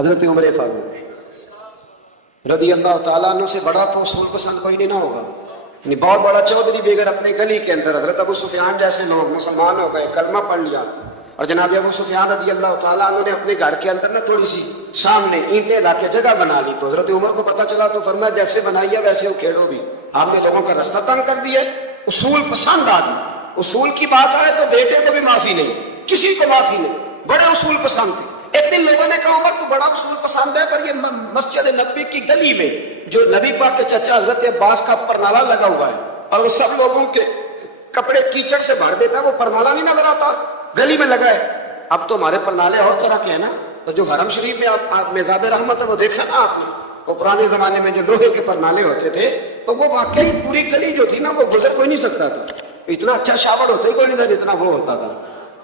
حضرت عمر فاروق رضی اللہ تعالیٰ عنہ سے بڑا تو اصول پسند کوئی نہیں نہ ہوگا، یعنی بہت بڑا چودھری بیگر اپنے گلی کے اندر حضرت ابو سفیان جیسے لوگ مسلمان ہو گئے، کلمہ پڑھ لیا، اور جناب ابو سفیان رضی اللہ تعالیٰ عنہ نے اپنے گھر کے اندر نا تھوڑی سی سامنے اینٹیں لا کے جگہ بنا لی، تو حضرت عمر کو پتہ چلا تو فرمایا جیسے بنائی ہے ویسے کھیڑو بھی، آپ نے لوگوں کا راستہ تنگ کر دیا۔ اصول پسند آدمی، اصول کی بات آئے تو بیٹے کو بھی معافی نہیں، کسی کو معافی نہیں، بڑے اصول پسند تھے۔ ایک دن لوگوں نے کہا عمر تو بڑا اصول پسند ہے، پر یہ مسجد نبوی کی گلی میں جو نبی پاک کے چچا حضرت عباس کا پرنالہ لگا ہوا ہے اور وہ سب لوگوں کے کپڑے کیچڑ سے بھر دیتا ہے، وہ پرنالہ نہیں نظر آتا گلی میں لگا ہے۔ اب تو ہمارے پرنالے اور طرح کے ہیں نا، تو جو حرم شریف میں آپ میزاب رحمت ہے وہ دیکھا نا آپ نے، وہ پرانے زمانے میں جو لوہے کے پرنالے ہوتے تھے تو وہ واقعی پوری گلی جو تھی نا وہ گزر کوئی نہیں سکتا تھا، اتنا اچھا شاور ہوتا ہی کوئی نہیں تھا جتنا وہ ہوتا تھا،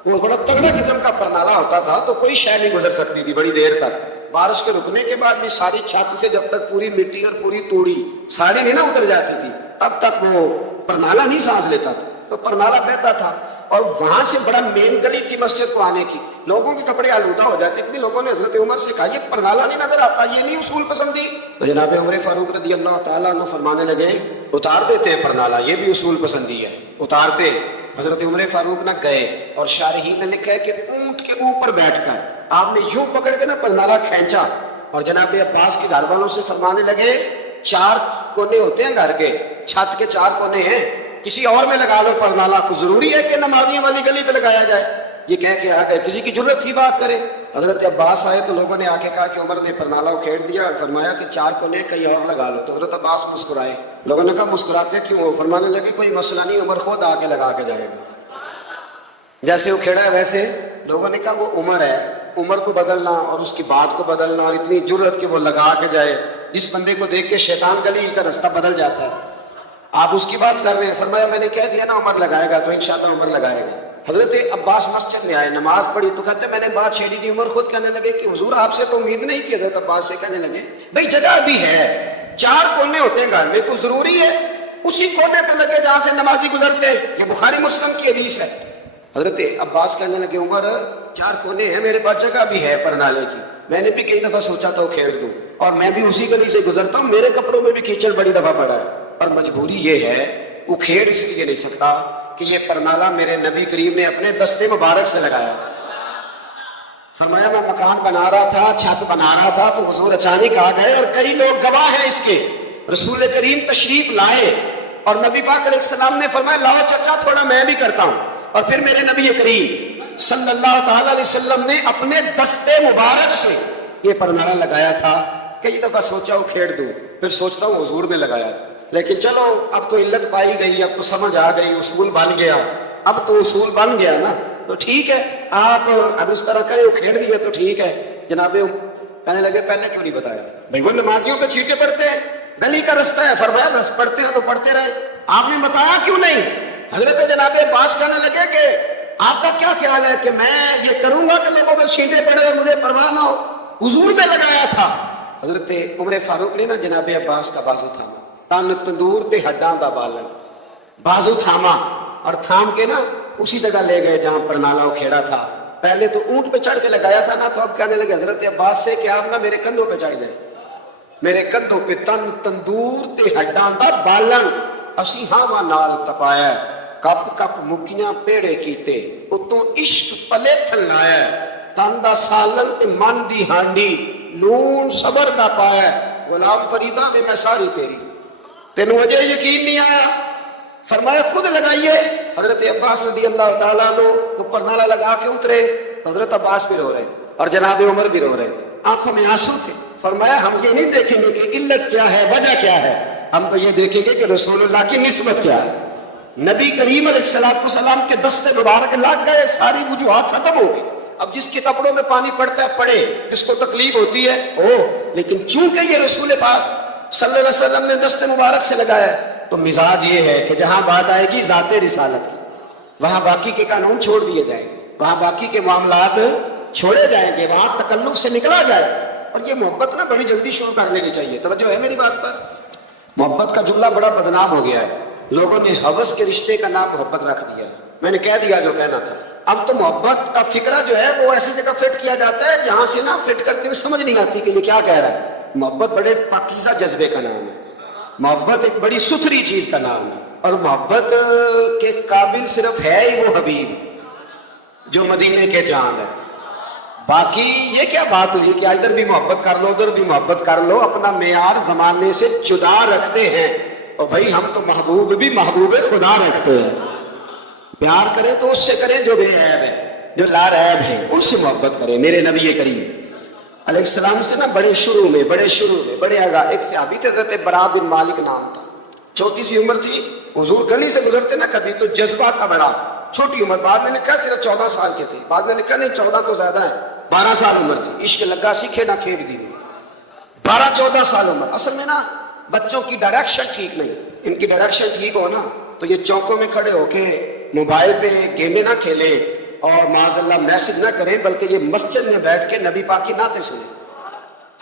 وہ بڑا تگڑا قسم کا پرنالہ ہوتا تھا، تو کوئی شے نہیں گزر سکتی تھی بڑی دیر تک۔ بارش کے رکنے کے بعد بھی ساری چھت سے جب تک پوری مٹی اور پوری توڑی ساری نہیں نہ اتر جاتی تھی تب تک وہ پرنالہ نہیں سانس لیتا تھا، تو پرنالہ بہتا تھا، اور وہاں سے بڑا مین گلی تھی مسجد کو آنے کی، لوگوں کے کپڑے آلودہ ہو جاتے۔ اتنے لوگوں نے حضرت عمر سے کہا یہ پرنالہ نہیں نظر آتا، یہ نہیں اصول پسندی؟ تو جناب عمر فاروق رضی اللہ تعالیٰ عنہ فرمانے لگے اتار دیتے ہیں پرنالہ، یہ بھی اصول پسندی ہے، اتارتے۔ حضرت عمر فاروق نہ گئے، اور شارحین نے لکھا ہے کہ اونٹ کے اوپر بیٹھ کر آپ نے یوں پکڑ کے نا پرنالہ کھینچا، اور جناب عباس کے گھر والوں سے فرمانے لگے 4 کونے ہوتے ہیں گھر کے، چھت کے 4 کونے ہیں، کسی اور میں لگا لو پرنالہ، کو ضروری ہے کہ نمازیوں والی گلی پہ لگایا جائے؟ یہ کہہ کے آ گئے، کسی کی ضرورت تھی بات کرے؟ حضرت عباس آئے تو لوگوں نے آ کے کہا کہ عمر نے پرنالہ کھیڑ دیا، اور فرمایا کہ 4 کونے کہیں اور لگا لو، تو حضرت عباس مسکرائے۔ لوگوں نے کہا مسکراتے کیوں؟ فرمانے لگے کوئی مسئلہ نہیں، عمر خود آ کے لگا کے جائے گا، جیسے وہ کھیڑا ہے ویسے۔ لوگوں نے کہا وہ عمر ہے، عمر کو بدلنا اور اس کی بات کو بدلنا، اور اتنی جرت کہ وہ لگا کے جائے، جس بندے کو دیکھ کے شیطان گلی کا رستہ بدل جاتا ہے، آپ اس کی بات کر رہے ہیں۔ فرمایا میں نے کہہ دیا نا عمر لگائے گا، تو انشاءاللہ عمر لگائے گا۔ حضرت عباس مسجد میں آئے، نماز پڑھی تو کہتے میں نے بات چھیڑی تھی، عمر خود کہنے لگے کہ حضور آپ سے تو امید نہیں تھی۔ حضرت عباس سے کہنے لگے بھئی جگہ بھی ہے، 4 کونے ہوتے ہیں گھر میں، کوئی ضروری ہے اسی کونے پہ لگے جہاں سے نمازی گزرتے؟ یہ بخاری مسلم کی حدیث ہے۔ حضرت عباس کہنے لگے عمر 4 کونے ہیں، میرے پاس جگہ بھی ہے پرنالے کی، میں نے بھی کئی دفعہ سوچا تھا وہ کھیڑ دوں، اور میں بھی اسی گلی سے گزرتا ہوں، میرے کپڑوں میں بھی کیچڑ بڑی دفعہ پڑا ہے، اور مجبوری یہ ہے وہ کھیڑ اس لیے نہیں سکتا کہ یہ پرنالہ میرے نبی کریم نے اپنے دستے مبارک سے لگایا۔ فرمایا میں مکان بنا رہا تھا، چھت بنا رہا تھا، تو حضور اچانک آ گئے، اور کئی لوگ گواہ ہیں اس کے، رسول کریم تشریف لائے، اور نبی پاک علیہ السلام نے فرمایا لاؤ چچا تھوڑا میں بھی کرتا ہوں، اور پھر میرے نبی کریم صلی اللہ تعالیٰ علیہ وسلم نے اپنے دستے مبارک سے یہ پرنالہ لگایا تھا۔ کئی دفعہ سوچا وہ کھیڑ دوں، پھر سوچتا ہوں حضور نے لگایا تھا، لیکن چلو اب تو علت پائی گئی، اب تو سمجھ آ گئی، اصول بن گیا، اب تو اصول بن گیا نا، تو ٹھیک ہے آپ اب اس طرح کرے، وہ کھیڑ دیا تو ٹھیک ہے۔ جناب کہنے لگے پہلے کیوں نہیں بتایا؟ بھائی وہ نمازیوں پہ چیٹے پڑتے ہیں، گلی کا رستہ ہے، فرمایا بس پڑھتے ہیں تو پڑھتے رہے، آپ نے بتایا کیوں نہیں؟ حضرت جناب عباس کہنے لگے کہ آپ کا کیا خیال ہے کہ میں یہ کروں گا کہ لوگوں پہ چھینٹے پڑے اور مجھے پرواہ نہ ہو؟ حضور نے لگایا تھا۔ حضرت عمر فاروق نے نا جناب عباس کا بازو تھاما، تن تندور تے ہڈاں دا بالن، بازو تھاما، اور تھام کے نا اسی جگہ لے گئے جہاں پرنالہ کھیڑا تھا۔ پہلے تو اونٹ پہ چڑھ کے لگایا تھا نا، تو اب کہنے لگے حضرت عباس سے کہ آپ نا میرے کندھوں پہ چڑھ گئے، میرے کندھوں پہ تن تندور تے ہڈاں دا بالن، اسی ہاواں نال تپایا، کپ کپ مکیاں پیڑے کیتے، اتوں عشق پلے تھن لایا، تن دا سالن تے من دی ہانڈی، لون صبر دا پایا، غلام فریدہ میں ساری تیری، تینوں وجہ یقین نہیں آیا؟ فرمایا خود لگائیے۔ حضرت عباس رضی اللہ تعالیٰ عنہ وہ پرنالہ لگا کے اترے، حضرت عباس بھی رو رہے تھے اور جناب عمر بھی رو رہے تھے، آنکھوں میں آنسو تھے۔ فرمایا ہم یہ نہیں دیکھیں گے کہ علت کیا ہے، وجہ کیا ہے، ہم تو یہ دیکھیں گے کہ رسول اللہ کی نسبت کیا ہے۔ نبی کریم علیہ السلام کے دستے مبارک لگ گئے، ساری وجوہات ختم ہو گئی۔ اب جس کے کپڑوں میں پانی پڑتا ہے پڑے، جس کو تکلیف ہوتی ہے لیکن چونکہ یہ رسول پاک صلی اللہ علیہ وسلم نے دستے مبارک سے لگایا ہے، تو مزاج یہ ہے کہ جہاں بات آئے گی ذات رسالت کی، وہاں باقی کے قانون چھوڑ دیے جائیں گے، وہاں باقی کے معاملات چھوڑے جائیں گے، وہاں تکلف سے نکلا جائے۔ اور یہ محبت نا بڑی جلدی شروع کر لینی چاہیے، توجہ ہے میری بات پر؟ محبت کا جملہ بڑا بدنام ہو گیا ہے، لوگوں نے ہوس کے رشتے کا نام محبت رکھ دیا، میں نے کہہ دیا جو کہنا تھا، اب تو محبت کا فکرہ جو ہے وہ ایسی جگہ فٹ کیا جاتا ہے جہاں سے نا فٹ کرتے ہوئے سمجھ نہیں آتی کہ یہ کیا کہہ رہا ہے. محبت بڑے پاکیزہ جذبے کا نام ہے. محبت ایک بڑی ستھری چیز کا نام ہے. اور محبت کے قابل صرف ہے ہی وہ حبیب جو مدینے کے جان ہے. باقی یہ کیا بات ہوئی کہ ادھر بھی محبت کر لو ادھر بھی محبت کر لو. اپنا معیار زمانے سے جدا رکھتے ہیں. اور بھائی ہم تو محبوب بھی محبوب خدا رکھتے ہیں. پیار کریں تو اس سے کریں جو بے عیب ہے, جو لا عیب ہے, اس سے محبت کریں. میرے نبی کریم علیہ السلام سے نا بڑے شروع میں بڑے آگاہ ایک صحابی تھے, حضرت برا بن مالک نام تھا. چھوٹی سی عمر تھی, حضور گلی سے گزرتے نا کبھی تو جذبہ تھا بڑا. چھوٹی عمر, بعد نے لکھا صرف 14 سال کے تھے, بعد نے لکھا نہیں 14 تو زیادہ ہے, 12 سال عمر تھی. عشق لگا سیکھے نہ کھیت دی. 12-14 سال عمر. اصل میں نا بچوں کی ڈائریکشن ٹھیک نہیں. ان کی ڈائریکشن ٹھیک ہو نا تو یہ چوکوں میں کھڑے ہو کے موبائل پہ گیمیں نہ کھیلے اور معاذ اللہ میسج نہ کریں, بلکہ یہ مسجد میں بیٹھ کے نبی پاک کی نعتیں سنیں.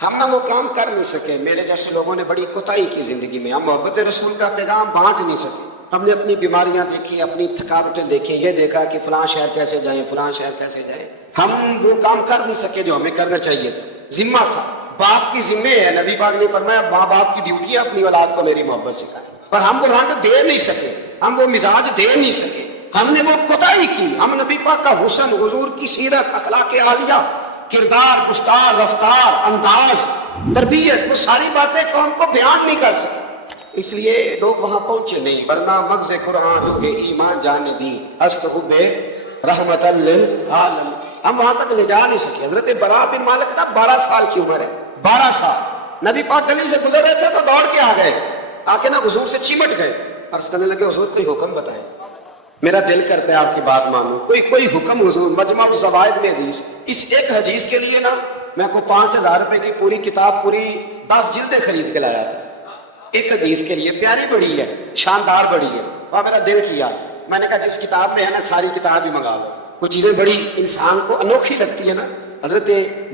ہم نہ وہ کام کر نہیں سکے. میرے جیسے لوگوں نے بڑی کوتاہی کی زندگی میں. ہم محبت رسول کا پیغام بانٹ نہیں سکے. ہم نے اپنی بیماریاں دیکھی, اپنی تھکاوٹیں دیکھی, یہ دیکھا کہ فلاں شہر کیسے جائیں, فلاں شہر کیسے جائیں. ہم وہ کام کر نہیں سکے جو ہمیں کرنا چاہیے تھا. ذمہ تھا, باپ کی ذمہ ہے. نبی پاک نے فرمایا ماں باپ کی ڈیوٹی ہے اپنی اولاد کو میری محبت سکھائے. پر ہم وہ رنگ دے نہیں سکے, ہم وہ مزاج دے نہیں سکے. ہم نے وہ کوتاہی کی. ہم نبی پاک کا حسن, حضور کی سیرت, اخلاق عالیہ, کردار, گفتار, رفتار, انداز, تربیت, وہ ساری باتیں قوم کو بیان نہیں کر سکے. اس لیے لوگ وہاں پہنچے نہیں. ورنہ مغز قرآن ہو ایمان جانے دی است حب رحمت للعالم, ہم وہاں تک لے جا نہیں سکے. حضرت برا بن مالک نا 12 سال کی عمر ہے, 12 سال. نبی پاک گلی سے گزر رہے تھے تو دوڑ کے آ گئے, آ کے نا حضور سے چمٹ گئے. عرض کرنے لگے حضور کوئی حکم بتائیں, میرا دل کرتا ہے آپ کی بات مانوں. کوئی حکم حضور. مجمع الزوائد میں حدیث, اس ایک حدیث کے لیے نا میں کو 5000 روپے کی پوری کتاب, پوری 10 جلدیں خرید کے لایا تھا. ایک حدیث کے لیے. پیاری بڑی ہے, شاندار بڑی ہے. وہاں میرا دل کیا, میں نے کہا جس کتاب میں ہے نا ساری کتاب ہی منگا لو. کچھ چیزیں بڑی انسان کو انوکھی لگتی ہے نا. حضرت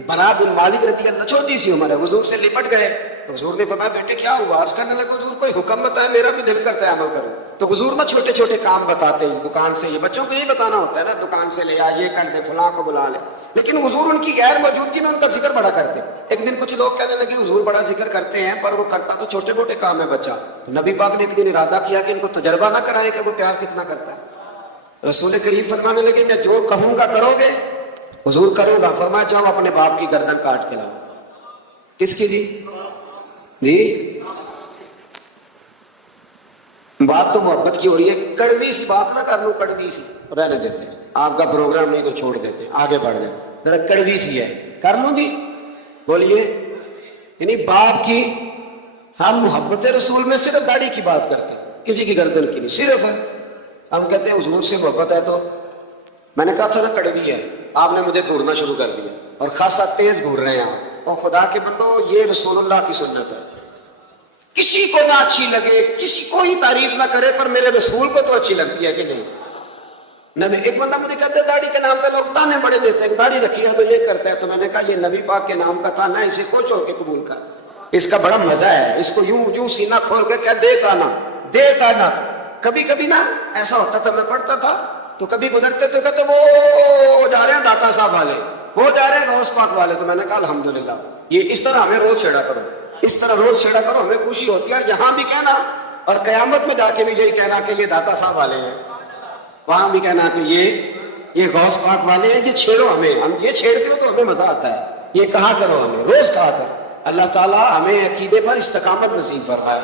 برا بن مالک رضی اللہ, چھوٹی سی عمر ہے, حضور سے لپٹ گئے. حضور نے فرمایا بیٹے کیا ہوا؟ عرض کرنے لگا حضور کوئی حکم بتائے, میرا بھی دل کرتا ہے عمل کروں. تو حضور نا چھوٹے چھوٹے کام بتاتے ہیں. دکان سے, یہ بچوں کو یہی بتانا ہوتا ہے نا, دکان سے لے آ, یہ کر دے, فلاں کو بلا لے. لیکن حضور ان کی غیر موجودگی میں ان کا ذکر بڑا کرتے. ایک دن کچھ لوگ کہنے لگے حضور بڑا ذکر کرتے ہیں پر وہ کرتا تو چھوٹے موٹے کام ہے بچہ. تو نبی پاک نے ایک دن ارادہ کیا کہ ان کو تجربہ نہ کرائے کہ وہ پیار کتنا کرتا ہے. رسول کریم فرمانے لگے میں جو کہوں گا کرو گے؟ حضور کروں گا. فرمایا جاؤ اپنے باپ کی گردن کاٹ کے لاؤ. کس کی جی بات تو محبت کی ہو رہی ہے. کڑوی سی بات نہ کر لوں, کڑوی سی رہنے دیتے ہیں. آپ کا پروگرام نہیں تو چھوڑ دیتے, آگے بڑھ جائیں. ذرا کڑوی سی ہے, کر لوں جی, بولیے. یعنی باپ کی, ہم محبت رسول میں صرف داڑھی کی بات کرتے ہیں, کسی کی گردن کی نہیں. صرف ہے ہم کہتے ہیں حضور سے محبت ہے. تو میں نے کہا تھا نا کڑوی ہے, آپ نے مجھے گھورنا شروع کر دیا اور خاصا تیز گھور رہے ہیں آپ. اور خدا کے بندو یہ رسول اللہ کی سنت ہے. کسی کو نہ اچھی لگے, کسی کو ہی تعریف نہ کرے, پر میرے رسول کو تو اچھی لگتی ہے کہ نہیں. نبی, ایک بندہ مجھے کہتے ہیں داڑھی کے نام پہ لوگ تانے بڑے دیتے ہیں, داڑھی رکھی ہے تو یہ کرتا ہے. تو میں نے کہا یہ نبی پاک کے نام کا تانا ہے, اسے کھو چھوڑ کے قبول کر. اس کا بڑا مزہ ہے, اس کو یوں سینہ کھول کے کیا دے تانا, دے تانا. کبھی کبھی نا ایسا ہوتا تھا, میں پڑھتا تھا تو کبھی گزرتے تو کہتے وہ جا رہے ہیں داتا صاحب والے, وہ جا رہے ہیں غوث پاک والے. تو میں نے کہا الحمدللہ, یہ اس طرح ہمیں روز چھیڑا کرو, اس طرح روز چھیڑا کرو, ہمیں خوشی ہوتی ہے. اور یہاں بھی کہنا اور قیامت میں جا کے بھی یہی کہنا کہ یہ داتا صاحب والے ہیں, وہاں بھی کہنا کہ یہ غوث پاک والے ہیں. یہ چھیڑو ہمیں, ہم یہ چھیڑتے ہو تو ہمیں مزہ آتا ہے. یہ کہا کرو, ہمیں روز کہا کرو. اللہ تعالیٰ ہمیں عقیدے پر استقامت نصیب فرمائے.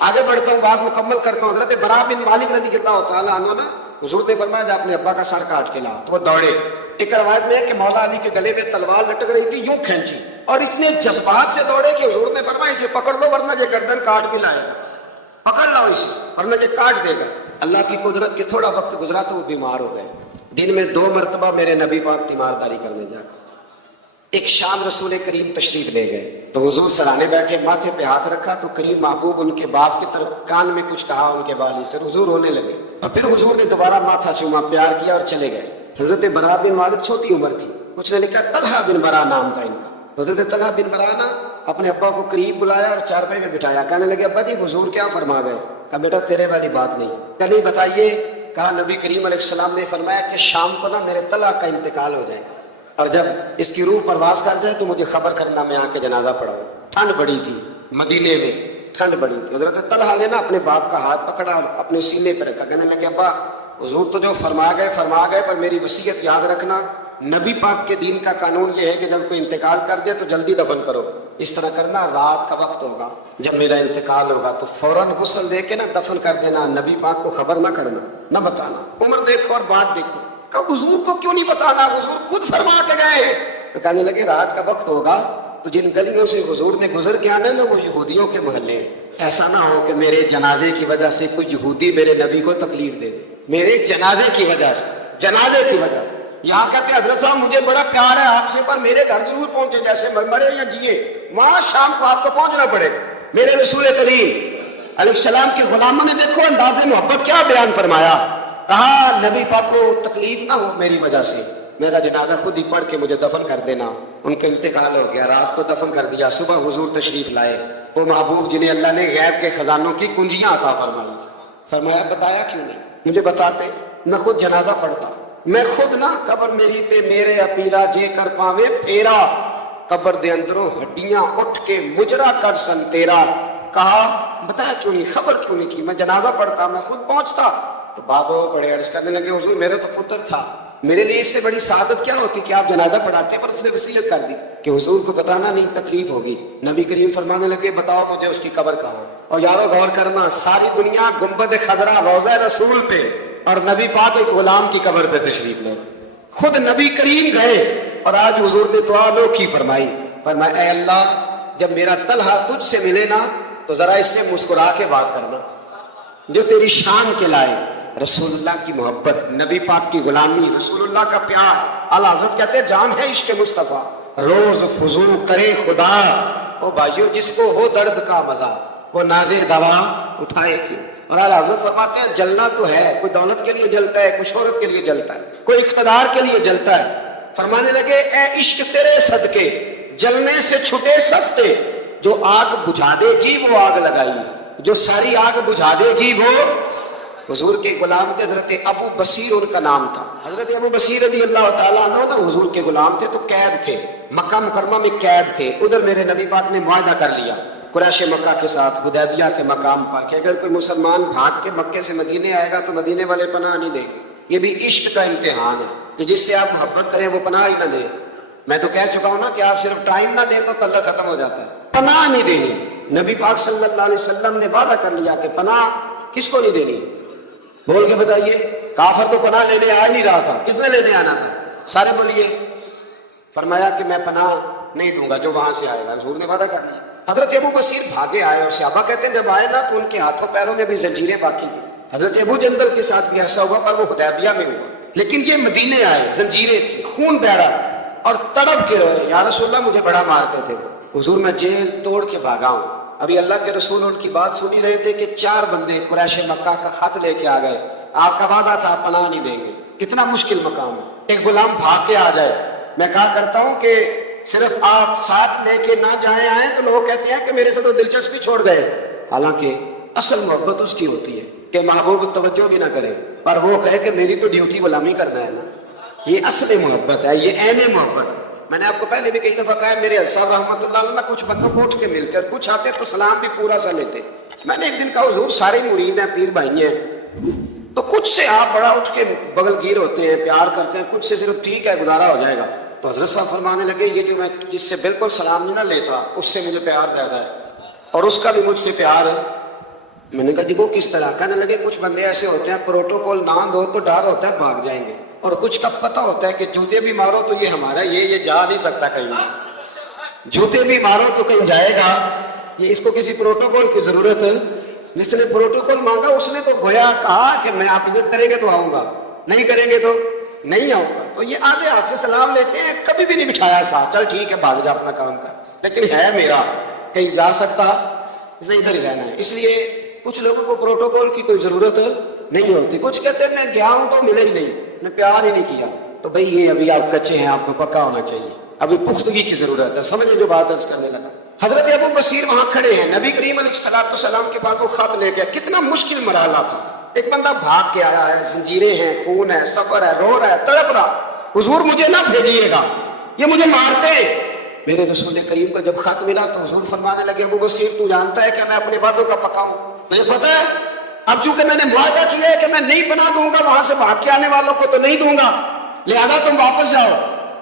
آگے بڑھتا ہوں, بات مکمل کرتا ہوں. حضرت برا بن مالک رضی اللہ تعالیٰ عنہ نا, حضور نے فرمایا جا اپنے ابا کا سر کاٹ کے لا. تو وہ دوڑے. ایک روایت میں ہے کہ مولا علی کے گلے میں تلوار لٹک رہی تھی, یوں کھینچی, اور اس نے جذبات سے دوڑے کہ حضور نے فرمایا اسے پکڑ لو ورنہ یہ گردن کاٹ بھی لائے گا. پکڑ لو اسے ورنہ یہ کاٹ دے گا. اللہ کی قدرت کے تھوڑا وقت گزرا تو وہ بیمار ہو گئے. دن میں 2 مرتبہ میرے نبی پاک تیمارداری کرنے جا. ایک شام رسول کریم تشریف لے گئے تو حضور سرانے بیٹھے, ماتھے پہ ہاتھ رکھا تو کریم محبوب ان کے باپ کی طرف کان میں کچھ کہا, ان کے والی سے حضور ہونے لگے. اور پھر حضور نے دوبارہ ماتھا چوما, پیار کیا اور چلے گئے. حضرت برا بن مالک چھوٹی عمر تھی, کچھ نے لکھا طلحہ بن برا نام تھا ان کا. حضرت طلحہ بن برا نا اپنے ابا کو قریب بلایا اور چارپائی پہ بٹھایا. کہنے لگے ابا جی حضور کیا فرما گئے؟ کہا بیٹا تیرے والی بات نہیں. کہ نہیں بتائیے. کہا نبی کریم علیہ السلام نے فرمایا کہ شام کو نا میرے طلحہ کا انتقال ہو جائے گا، اور جب اس کی روح پرواز کر جائے تو مجھے خبر کرنا، میں آ کے جنازہ پڑھاؤں۔ ٹھنڈ بڑی تھی مدینے میں، ٹھنڈ بڑی تھی۔ حضرت طلحہ نے نا اپنے باپ کا ہاتھ پکڑا اور اپنے سینے پہ رکھا، کہنے لگے ابا حضور تو جو فرما گئے پر میری وصیت یاد رکھنا، نبی پاک کے دین کا قانون یہ ہے کہ جب کوئی انتقال کر دے تو جلدی دفن کرو، اس طرح کرنا رات کا وقت ہوگا جب میرا انتقال ہوگا تو فوراً غسل دے کے نا دفن کر دینا، نبی پاک کو خبر نہ کرنا، نہ بتانا۔ عمر دیکھو اور بات دیکھو، کہ حضور کو کیوں نہیں بتانا، حضور خود فرما کے گئے ہیں۔ تو کہنے لگے رات کا وقت ہوگا تو جن گلیوں سے حضور نے گزر کے آنا ہے نا وہ یہودیوں کے محلے ہیں، ایسا نہ ہو کہ میرے جنازے کی وجہ سے کوئی یہودی میرے نبی کو تکلیف دے دے، میرے جنازے کی وجہ سے، جنازے کی وجہ۔ یہاں کہتے ہیں حضرت صاحب مجھے بڑا پیار ہے آپ سے پر میرے گھر ضرور پہنچے، جیسے مرے یا جیے وہاں شام کو آپ کو پہنچنا پڑے۔ میرے رسول کریم علیہ السلام کے غلاموں نے دیکھو انداز محبت کیا بیان فرمایا، کہا نبی پاک کو تکلیف نہ ہو میری وجہ سے، میرا جنازہ خود ہی پڑھ کے مجھے دفن کر دینا۔ ان کا انتقال ہو گیا، رات کو دفن کر دیا، صبح حضور تشریف لائے، وہ محبوب جنہیں اللہ نے غیب کے خزانوں کی کنجیاں عطا فرمائی۔ فرمایا بتایا کیوں نہیں، مجھے بتاتے میں خود جنازہ پڑھتا، میں خود نہ قبر میری تے میرے اپیلا جے کر پاوے پھیرا، قبر دے اندروں ہڈیاں اٹھ کے مجرا کر سن تیرا۔ کہا بتایا کیوں نہیں، خبر کیوں نہیں کی، میں جنازہ پڑھتا، میں خود پہنچتا۔ تو بابا بڑے عرض کرنے لگے حضور میرے تو پتر تھا، میرے لیے اس سے بڑی سعادت کیا ہوتی کہ آپ جنازہ پڑھاتے، پر اس نے وصیت کر دی کہ حضور کو بتانا نہیں تکلیف ہوگی۔ نبی کریم فرمانے لگے بتاؤ مجھے اس کی قبر کہاں ہے۔ اور یارو غور کرنا، ساری دنیا گنبد خضرا روضہ رسول پہ اور نبی پاک ایک غلام کی قبر پہ تشریف لے، خود نبی کریم گئے اور آج حضور نے دعا انوکھی فرمائی، فرمایا اے اللہ جب میرا طلحہ تجھ سے ملے نا تو ذرا اس سے مسکرا کے بات کرنا جو تیری شان کے لائے۔ رسول اللہ کی محبت، نبی پاک کی غلامی، رسول اللہ کا پیار، اعلیٰ حضرت کہتے ہیں جان ہے عشق مصطفیٰ، روز فضول کرے خدا، او بھائیو جس کو ہو درد کا مزہ وہ نازے دوا اٹھائے کیوں۔ اور اعلیٰ حضرت فرماتے ہیں جلنا تو ہے، کوئی دولت کے لیے جلتا ہے، کوئی شہرت کے لیے جلتا ہے، کوئی اقتدار کے لیے جلتا ہے۔ فرمانے لگے اے عشق تیرے صدقے جلنے سے چھٹے سستے، جو آگ بجھا دے گی وہ آگ لگائی، جو ساری آگ بجھا دے گی وہ۔ حضور کے غلام تھے حضرت ابو بصیر ان کا نام تھا، حضرت ابو بصیر رضی اللہ تعالیٰ عنہ نا حضور کے غلام تھے تو قید تھے، مکہ مکرمہ میں قید تھے۔ ادھر میرے نبی پاک نے معاہدہ کر لیا قریش مکہ کے ساتھ حدیبیہ کے مقام پر کہ اگر کوئی مسلمان بھاگ کے مکے سے مدینے آئے گا تو مدینے والے پناہ نہیں دیں گے۔ یہ بھی عشق کا امتحان ہے کہ جس سے آپ محبت کریں وہ پناہ ہی نہ دے۔ میں تو کہہ چکا ہوں نا کہ آپ صرف ٹائم نہ دیں تو تعلق ختم ہو جاتا ہے، پناہ نہیں دینی۔ نبی پاک صلی اللہ علیہ وسلم نے وعدہ کر لیا کہ پناہ کس کو نہیں دینی، بول کے بتائیے۔ کافر تو پناہ لینے آ نہیں رہا تھا، کس نے لینے آنا تھا، سارے بولیے۔ فرمایا کہ میں پناہ نہیں دوں گا جو وہاں سے آئے گا، حضور نے وعدہ کر لیا۔ حضرت ابو بصیر بھاگے آئے اور صحابہ کہتے ہیں جب آئے نا تو ان کے ہاتھوں پیروں میں بھی زنجیریں باقی تھی۔ حضرت ابو جندل کے ساتھ بھی ایسا ہوا پر وہ حدیبیہ میں ہوا، لیکن یہ مدینے آئے، زنجیریں تھی، خون بہ رہا اور تڑپ کے رہے، یا رسول اللہ مجھے بڑا مارتے تھے حضور، میں جیل توڑ کے بھاگا ہوں۔ ابھی اللہ کے رسول ان کی بات سنی رہے تھے کہ 4 بندے قریش مکہ کا خط لے کے آ گئے، آپ کا وعدہ تھا پناہ نہیں دیں گے۔ کتنا مشکل مقام ہے، ایک غلام بھاگ کے آ جائے۔ میں کہا کرتا ہوں کہ صرف آپ ساتھ لے کے نہ جائیں آئیں تو لوگ کہتے ہیں کہ میرے سے تو دلچسپی چھوڑ گئے، حالانکہ اصل محبت اس کی ہوتی ہے کہ محبوب توجہ بھی نہ کرے پر وہ کہے کہ میری تو ڈیوٹی غلامی کرنا ہے نا، یہ اصل محبت ہے، یہ عین محبت۔ میں نے آپ کو پہلے بھی کئی دفعہ کہا ہے، میرے صاحب رحمۃ اللہ علیہ کچھ بندوں کو اٹھ کے ملتے اور کچھ آتے تو سلام بھی پورا سا لیتے۔ میں نے ایک دن کہا حضور سارے مرید ہیں، پیر بھائی ہیں، تو کچھ سے آپ بڑا اٹھ کے بغل گیر ہوتے ہیں، پیار کرتے ہیں، کچھ سے صرف ٹھیک ہے گزارا ہو جائے گا۔ تو حضرت صاحب فرمانے لگے یہ جو میں جس سے بالکل سلام نہیں نہ لیتا اس سے مجھے پیار زیادہ ہے اور اس کا بھی مجھ سے پیار ہے۔ میں نے کہا جی وہ کس طرح؟ کہنے لگے کچھ بندے ایسے ہوتے ہیں پروٹوکول نہ دو تو ڈر ہوتا ہے بھاگ جائیں گے، اور کچھ کا پتہ ہوتا ہے کہ جوتے بھی مارو تو یہ ہمارا، یہ جا نہیں سکتا کہیں، جوتے بھی مارو تو کہیں جائے گا، یہ اس کو کسی پروٹوکول کی ضرورت ہے۔ جس نے پروٹوکول مانگا اس نے تو گویا کہا کہ میں آپ عزت کریں گے تو آؤں گا، نہیں کریں گے تو نہیں آؤں گا۔ تو یہ آدھے ہاتھ سے سلام لیتے ہیں، کبھی بھی نہیں بٹھایا ساتھ، چل ٹھیک ہے بھاگ جا اپنا کام کر، لیکن ہے میرا، کہیں جا سکتا اس نے ادھر ہی رہنا ہے۔ اس لیے کچھ لوگوں کو پروٹوکول کی کوئی ضرورت نہیں ہوتی، کچھ کہتے ہیں میں گیا ہوں تو ملے ہی نہیں، میں پیار ہی نہیں کیا۔ تو بھئی یہ ابھی آپ کچے ہیں، آپ کو پکا ہونا چاہیے، ابھی پختگی کی ضرورت ہے۔ سمجھے جو بات عرض کرنے لگا، حضرت ابو بصیر وہاں کھڑے ہیں، نبی کریم علیہ السلام کے پاس وہ خط لے گیا، کتنا مشکل مرحلہ تھا، ایک بندہ بھاگ کے آیا ہے، زنجیریں ہیں، خون ہے، سفر ہے، رو رہا ہے، تڑپ رہا، حضور مجھے نہ بھیجیے گا، یہ مجھے مارتے ہیں۔ میرے رسول کریم کو جب خط ملا تو حضور فرمانے لگے ابو بصیر تو جانتا ہے کہ میں اپنے وعدوں کا پکا ہوں، تجھے پتا ہے اب چونکہ میں نے معاہدہ کیا ہے کہ میں نہیں پناہ دوں گا وہاں سے بھاگ کے آنے والوں کو، تو نہیں دوں گا، لہذا تم واپس جاؤ۔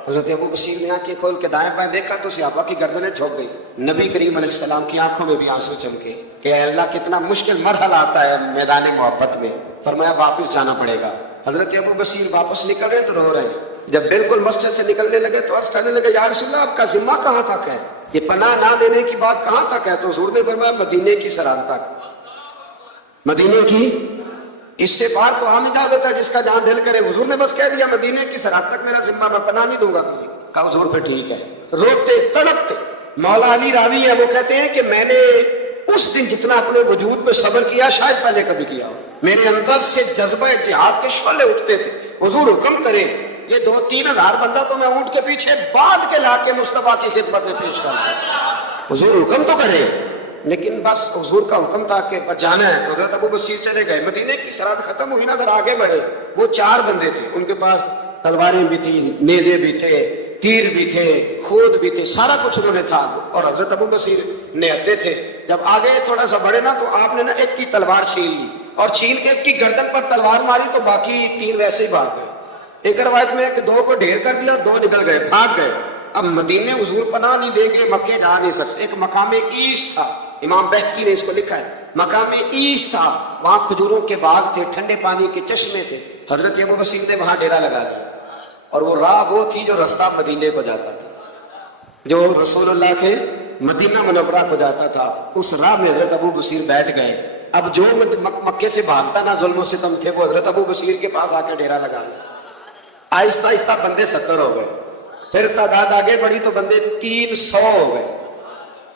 حضرت ابو بصیر نے آنکھیں کھول کے دائیں بائیں دیکھا تو صحابہ کی گردنیں جھک گئی، نبی کریم علیہ السلام کی آنکھوں میں بھی آنسو چمکے کہ اے اللہ کتنا مشکل مرحلہ آتا ہے میدان محبت میں، فرمایا واپس جانا پڑے گا۔ حضرت ابو بصیر واپس نکل رہے ہیں تو رو رہے ہیں، جب بالکل مسجد سے نکلنے لگے تو عرض کرنے لگے یا رسول اللہ آپ کا ذمہ کہاں تک ہے، یہ پناہ نہ دینے کی بات کہاں تک ہے؟ تو حضور نے فرمایا مدینے کی سرحد تک، مدینے کی، اس سے باہر تو عام اجازت ہے جس کا جہاں دل کرے، حضور نے بس کہہ دیا مدینے کی سرحد تک میرا ذمہ، میں پناہ نہیں دوں گا تجھے، کہا حضور پھر ٹھیک ہے۔ روتے تڑپتے مولا علی راوی ہے، وہ کہتے ہیں کہ میں نے اس دن جتنا اپنے وجود پہ صبر کیا شاید پہلے کبھی کیا ہو، میرے اندر سے جذبہ جہاد کے شعلے اٹھتے تھے، حضور حکم کرے یہ 2-3 ہزار بندہ تو میں اونٹ کے پیچھے باندھ کے لا کے مصطفیٰ کی خدمت میں پیش کر دوں، حضور حکم تو کرے، لیکن بس حضور کا حکم تھا کہ بس جانا ہے۔ تو حضرت ابو بصیر چلے گئے، مدینے کی سرحد ختم ہوئی نا، ادھر آگے بڑھے، وہ 4 بندے تھے، ان کے پاس تلواریں بھی تھی، نیزے بھی تھے، تیر بھی تھے، خود بھی تھے، سارا کچھ انہوں نے تھا، اور حضرت ابو بصیر نہتے تھے۔ جب آگے تھوڑا سا بڑھے نا تو آپ نے نا ایک کی تلوار چھین لی اور چھین کے ایک کی گردن پر تلوار ماری تو باقی 3 ویسے ہی بھاگ گئے۔ ایک روایت میں کہ 2 کو ڈھیر کر دیا، 2 نکل گئے، بھاگ گئے۔ اب مدینے حضور پناہ نہیں دیں گے، مکے جا نہیں سکتے، ایک مقام ایس تھا، امام بہقی نے اس کو لکھا ہے، مقام ایس تھا، وہاں کھجوروں کے باغ تھے، ٹھنڈے پانی کے چشمے تھے، حضرت ابو بصیر نے وہاں ڈیرا لگا دیا، اور وہ راہ وہ تھی جو رستہ مدینے کو جاتا تھا، جو رسول اللہ کے مدینہ منورہ کو جاتا تھا، اس راہ میں حضرت ابو بصیر بیٹھ گئے۔ اب جو مکے سے بھاگتا نا ظلم و ستم تھے، وہ حضرت ابو بصیر کے پاس آ کے ڈیرا لگا لیا۔ آہستہ آہستہ بندے 70 ہو گئے، پھر تعداد آگے بڑھی تو بندے 300 ہو گئے۔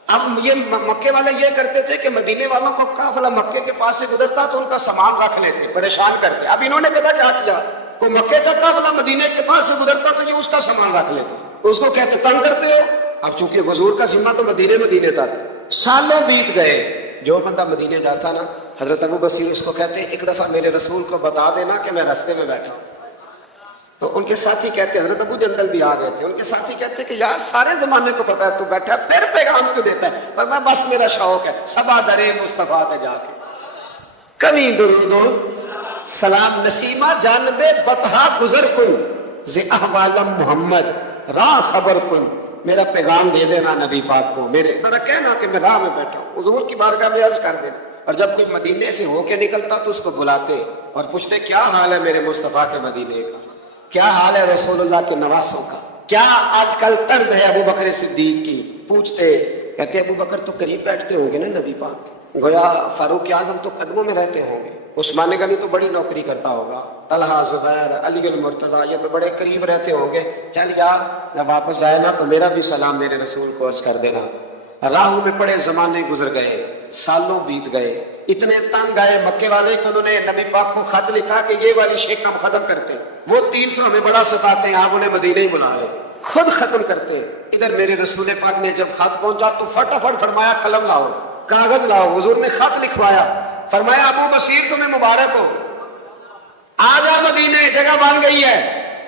اب یہ مکے والے یہ کرتے تھے کہ مدینے والوں کو قافلہ مکے کے پاس سے گزرتا تو ان کا سامان رکھ لیتے، پریشان کرتے۔ اب انہوں نے پتا کیا کیا، کو مکے کا قافلہ مدینے کے پاس سے گزرتا تو یہ اس کا سامان رکھ لیتے، اس کو کہتے تنگ کرتے ہو۔ اب چونکہ حضور کا ذمہ تو مدینے تک، سالوں بیت گئے، جو بندہ مدینے جاتا نا، حضرت ابو بصیر اس کو کہتے ایک دفعہ میرے رسول کو بتا دینا کہ میں راستے میں بیٹھا ہوں۔ تو ان کے ساتھی کہتے، حضرت ابو جندل بھی آ گئے تھے، ان کے ساتھی کہتے کہ یار سارے زمانے کو پتا ہے تو بیٹھا ہے، پھر پیغام کیوں دیتا ہے؟ پر میں بس میرا شوق ہے، سبا درے مصطفیٰ تے جا کے کمی درود و سلام نسیمہ جانب بطحا گزر کن ز احوالم محمد راہ خبر کن، میرا پیغام دے دینا نبی پاک کو، میرے ذرا کہنا کہ میں راہ میں بیٹھا ہوں، حضور کی بارگاہ میں عرض کر دینا۔ اور جب کوئی مدینے سے ہو کے نکلتا تو اس کو بلاتے اور پوچھتے کیا حال ہے میرے مصطفیٰ کے مدینے کا، کیا حال ہے رسول اللہ کے نواسوں کا، کیا آج کل طرز ہے ابو بکر صدیق کی، پوچھتے، کہتے ابو بکر تو قریب بیٹھتے ہوں گے نا نبی پاک، گویا فاروق اعظم تو قدموں میں رہتے ہوں گے، عثمان غنی تو بڑی نوکری کرتا ہوگا، طلحہ، زبیر، علی المرتضیٰ یہ تو بڑے قریب رہتے ہوں گے، چل یار جب واپس جائے نا تو میرا بھی سلام میرے رسول کو عرض کر دینا۔ راہوں میں پڑے زمانے گزر گئے، سالوں بیت گئے، اتنے تنگ آئے مکے والے کہ انہوں نے نبی پاک کو خط لکھا کہ یہ والی شیخ ہم ختم کرتے، وہ 300 ہمیں بڑا ستاتے ہیں، آپ انہیں مدینہ ہی بلا لیں، خود ختم کرتے۔ ادھر میرے رسول پاک نے جب خط پہنچا تو فٹافٹ فرمایا قلم لاؤ، کاغذ لاؤ، حضور نے خط لکھوایا، فرمایا ابو بصیر تمہیں مبارک ہو، آ جا مدینے، جگہ بن گئی ہے،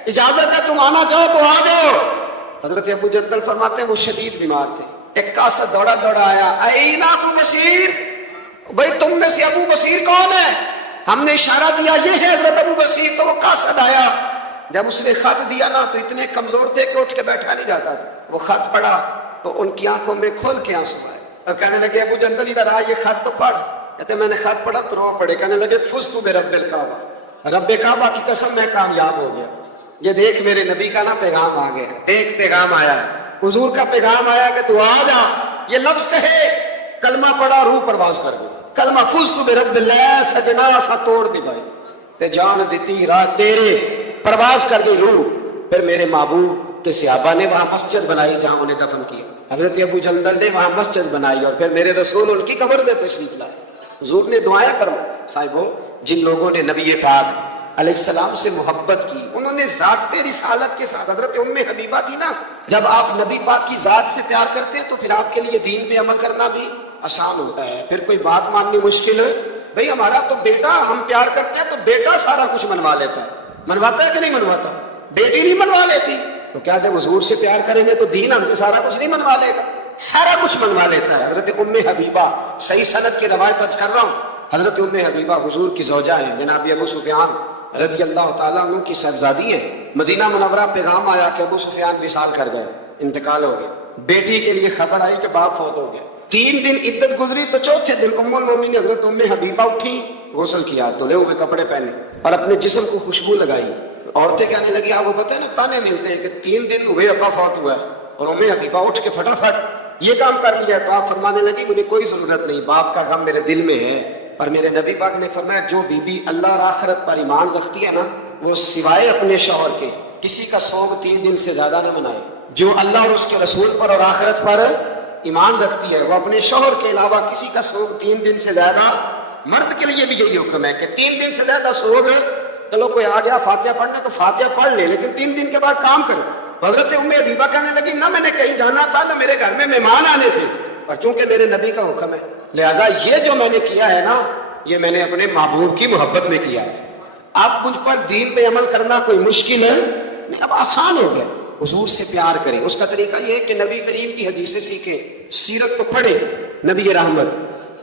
اجازت ہے تم آنا چاہو تو آ جاؤ۔ حضرت ابو جندل فرماتے ہیں وہ شدید بیمار تھے، ایک کاسا دوڑا دوڑا آیا، اینا ابو بصیر، بھئی تم میں سے ابو بصیر کون ہے؟ ہم نے اشارہ دیا یہ ہے حضرت ابو بصیر، تو وہ قاصد آیا، جب اس نے خط دیا نا تو اتنے کمزور تھے کہ اٹھ کے بیٹھا نہیں جاتا تھا، وہ خط پڑھا تو ان کی آنکھوں میں کھول کے آنسو آئے اور کہنے لگے ابو جندل ادھر آ، یہ خط تو پڑھ، کہتے میں نے خط پڑھا تو رو پڑے، کہنے لگے فزت برب الکعبہ، رب کعبہ کی قسم میں کامیاب ہو گیا، یہ دیکھ میرے نبی کا نا پیغام آ گیا، دیکھ پیغام آیا، حضور کا پیغام آیا کہ تو آ جا، یہ لفظ کہے، کلمہ پڑھا، روح پرواز کر گئی، کلمہ فزت برب اللہ، سجنا سا توڑ دی بھائی تے جان دیتی رات تیرے، پرواز کر گئی روح۔ پھر میرے محبوب کے صحابہ نے وہاں مسجد بنائی جہاں انہیں دفن کیا، حضرت ابو جندل نے وہاں مسجد بنائی، اور پھر میرے رسول ان کی قبر میں تشریف لائے، حضور نے دعائیں فرمائی۔ صاحبو جن لوگوں نے نبی پاک علیہ السلام سے محبت کی، انہوں نے ذات رسالت کے ساتھ، حضرت ام حبیبہ تھی نا، جب آپ نبی پاک کی ذات سے پیار کرتے تو پھر آپ کے لیے دین پہ عمل کرنا بھی آسان ہوتا ہے، پھر کوئی بات ماننی مشکل بھئی ہمارا تو بیٹا، ہم پیار کرتے ہیں تو بیٹا سارا کچھ منوا لیتا ہے. منواتا ہے کہ نہیں منواتا؟ بیٹی نہیں منوا لیتی. تو کیا جب حضور سے پیار کریں گے تو دین ہم سے سارا کچھ نہیں منوا لے گا؟ سارا کچھ منوا لیتا ہے. حضرت ام حبیبہ، صحیح سند کی روایت درج کر رہا ہوں، حضرت ام حبیبہ حضور کی زوجہ ہیں، جناب ابو سفیان رضی اللہ تعالیٰ عنہ کی صاحبزادی ہیں. مدینہ منورہ پیغام آیا کہ ابو سفیان وصال کر گئے، انتقال ہو گیا. بیٹی کے لیے خبر آئی کہ باپ فوت ہو گیا. 3 دن عدت گزری تو چوتھے دن ام المومنین حضرت ام حبیبہ اٹھی، غسل کیا، دھلے ہوئے کپڑے پہنے اور اپنے جسم کو خوشبو لگائی. عورتیں کہنے لگی، آپ کو پتہ ہے نا تانے ملتے ہیں کہ 3 دن ہوئے ابا فوت ہوا ہے، اور ام حبیبہ اٹھ کے فٹافٹ یہ کام کر لیا. تو آپ فرمانے لگی، مجھے کوئی ضرورت نہیں، باپ کا غم میرے دل میں ہے. اور میرے نبی پاک نے فرمایا، جو بی بی اللہ اور آخرت پر ایمان رکھتی ہے نا، وہ سوائے اپنے شوہر کے کسی کا سوگ 3 دن سے زیادہ نہ منائے. جو اللہ اور اس کے رسول پر اور آخرت پر ایمان رکھتی ہے وہ اپنے شوہر کے علاوہ کسی کا سوگ 3 دن سے زیادہ، مرد کے لیے بھی یہی حکم ہے کہ 3 دن سے زیادہ سوگ، چلو کوئی آ گیا فاتحہ پڑھنے تو فاتحہ پڑھ لے، لیکن 3 دن کے بعد کام کرو. حضرت ام حبیبہ کہنے لگی، نہ میں نے کہیں جانا تھا، نہ میرے گھر میں مہمان آنے تھے، اور چونکہ میرے نبی کا حکم ہے لہذا یہ جو میں نے کیا ہے نا، یہ میں نے اپنے محبوب کی محبت میں کیا ہے. اب مجھ پر دین پہ عمل کرنا کوئی مشکل ہے نہیں، اب آسان ہو گیا. حضور سے پیار کریں. اس کا طریقہ یہ ہے کہ نبی کریم کی حدیثیں سیکھیں، سیرت کو پڑھیں، نبی رحمت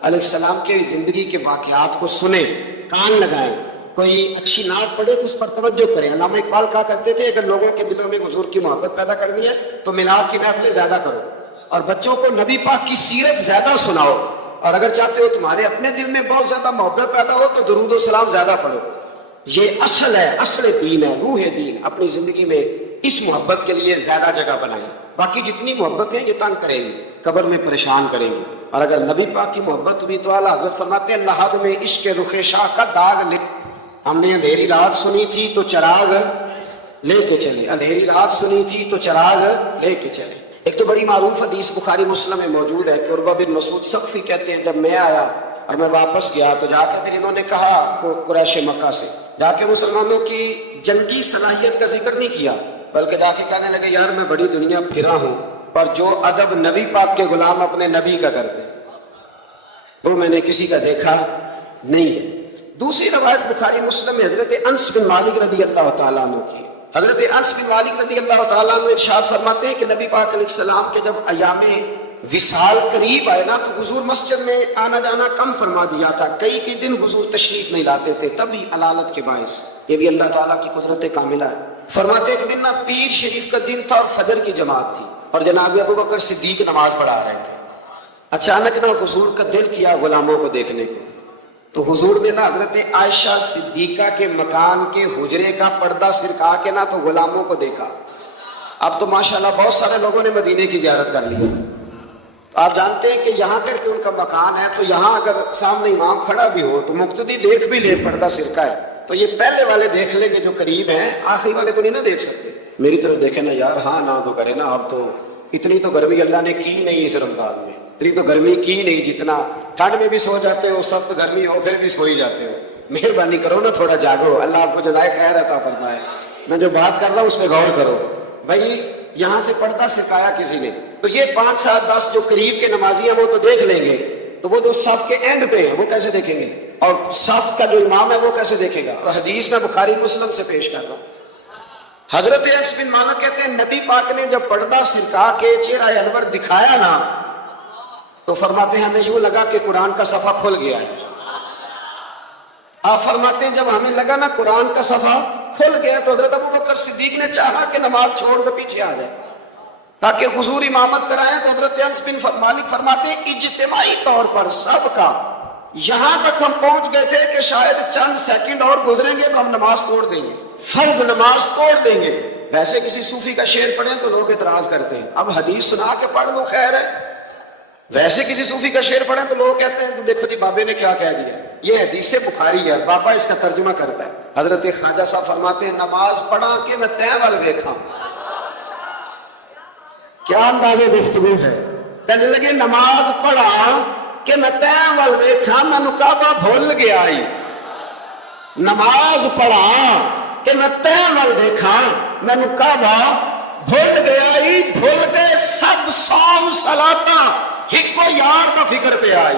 علیہ السلام کے زندگی کے واقعات کو سنیں، کان لگائیں. کوئی اچھی نعت پڑھے تو اس پر توجہ کریں. علامہ اقبال کہا کرتے تھے، اگر لوگوں کے دلوں میں حضور کی محبت پیدا کرنی ہے تو میلاد کی محفلیں زیادہ کرو، اور بچوں کو نبی پاک کی سیرت زیادہ سناؤ، اور اگر چاہتے ہو تمہارے اپنے دل میں بہت زیادہ محبت پیدا ہو تو درود و سلام زیادہ پڑھو. یہ اصل ہے، اصل دین ہے، روح دین. اپنی زندگی میں اس محبت کے لیے زیادہ جگہ بنائیں. باقی جتنی محبتیں یہ تنگ کریں گی، قبر میں پریشان کریں گی. اور اگر نبی پاک کی محبت بھی تو اعلیٰ حضرت فرماتے ہیں، اللہ میں عشق رخ شاہ کا داغ لکھ. ہم نے اندھیری رات سنی تھی تو چراغ لے کے چلے، اندھیری رات سنی تھی تو چراغ لے کے چلے. ایک تو بڑی معروف حدیث بخاری مسلم میں موجود ہے کہ عروہ بن مسعود ثقفی کہتے ہیں، جب میں آیا اور میں واپس گیا تو جا کے پھر انہوں نے کہا قریش مکہ سے جا کے مسلمانوں کی جنگی صلاحیت کا ذکر نہیں کیا، بلکہ جا کے کہنے لگے، یار میں بڑی دنیا پھرا ہوں، پر جو ادب نبی پاک کے غلام اپنے نبی کا کرتے وہ میں نے کسی کا دیکھا نہیں ہے. دوسری روایت بخاری مسلم میں حضرت انس بن مالک رضی اللہ تعالیٰ عنہ کی. حضرت انس بن مالک رضی اللہ تعالیٰ عنہ ارشاد فرماتے ہیں کہ نبی پاک علیہ السلام کے جب ایام وصال قریب آئے نا تو حضور مسجد میں آنا جانا کم فرما دیا تھا. کئی دن حضور تشریف نہیں لاتے تھے، تب بھی علالت کے باعث. یہ بھی اللہ تعالیٰ کی قدرت کاملہ ہے. فرماتے ایک دن نا پیر شریف کا دن تھا اور فجر کی جماعت تھی، اور جناب ابو بکر صدیق نماز پڑھا رہے تھے. اچانک نا حضور کا دل کیا غلاموں کو دیکھنے کو، تو حضور نے نا حضرت عائشہ صدیقہ کے مکان کے حجرے کا پردہ سرکا کے نا تو غلاموں کو دیکھا. اب تو ماشاءاللہ بہت سارے لوگوں نے مدینے کی زیارت کر لی. آپ جانتے ہیں کہ یہاں کر کے ان کا مکان ہے، تو یہاں اگر سامنے امام کھڑا بھی ہو تو مقتدی دیکھ بھی لے پردہ سرکا ہے، تو یہ پہلے والے دیکھ لیں گے جو قریب ہیں، آخری والے تو نہیں نہ دیکھ سکتے. میری طرف دیکھیں نا یار، ہاں نہ تو کرے نا. اب تو اتنی تو گرمی اللہ نے کی نہیں اس رمضان میں، اتنی تو گرمی کی نہیں، جتنا ٹھنڈ میں بھی سو جاتے ہو، سخت گرمی ہو پھر بھی سو ہی جاتے ہو. مہربانی کرو نا، تھوڑا جاگو، اللہ آپ کو جزائے خیر عطا فرمائے. میں جو بات کر رہا ہوں اس پہ غور کرو. بھائی یہاں سے پردہ سرکایا کسی نے، تو یہ 5 7 10 جو قریب کے نمازی ہیں وہ تو دیکھ لیں گے، تو وہ جو صف کے اینڈ پہ ہیں وہ کیسے دیکھیں گے، اور صف کا جو امام ہے وہ کیسے دیکھے گا. اور حدیث میں بخاری مسلم سے پیش کر رہا ہوں. حضرت انس بن مالک کہتے ہیں نبی پاک نے جب پردہ سرکا کے چہرہ انور دکھایا نا تو فرماتے ہیں ہمیں یوں لگا کہ قرآن کا صفحہ کھل گیا ہے. آپ فرماتے ہیں جب ہمیں لگا نا قرآن کا صفحہ کھل گیا تو حضرت ابو بکر صدیق نے چاہا کہ نماز چھوڑ کر پیچھے آ جائے تاکہ حضور امامت کرائیں. تو حضرت انس بن مالک فرماتے ہیں اجتماعی طور پر سب کا یہاں تک ہم پہنچ گئے تھے کہ شاید چند سیکنڈ اور گزریں گے تو ہم نماز توڑ دیں گے، فرض نماز توڑ دیں گے. ویسے کسی صوفی کا شعر پڑھیں تو لوگ اعتراض کرتے ہیں، اب حدیث سنا کے پڑھ لو خیر ہے. ویسے کسی صوفی کا شعر پڑھیں تو لوگ کہتے ہیں تو دیکھو جی بابے نے کیا کہہ دیا. یہ حدیث بخاری ہے، بابا اس کا ترجمہ کرتا ہے. حضرت خواجہ صاحب فرماتے ہیں نماز پڑھا کہ میں تیں وال دیکھا. کیا انداز گفتگو ہے. کہنے لگے نماز پڑھا کہ میں تیں وال دیکھا، میں کعبہ بھول گیا. نماز پڑھا کہ میں تیں وال دیکھا، میں کعبہ بھول گیا. بھول گئے سب صوم صلاتاں، ایک کو یار دا فکر پہ آئی.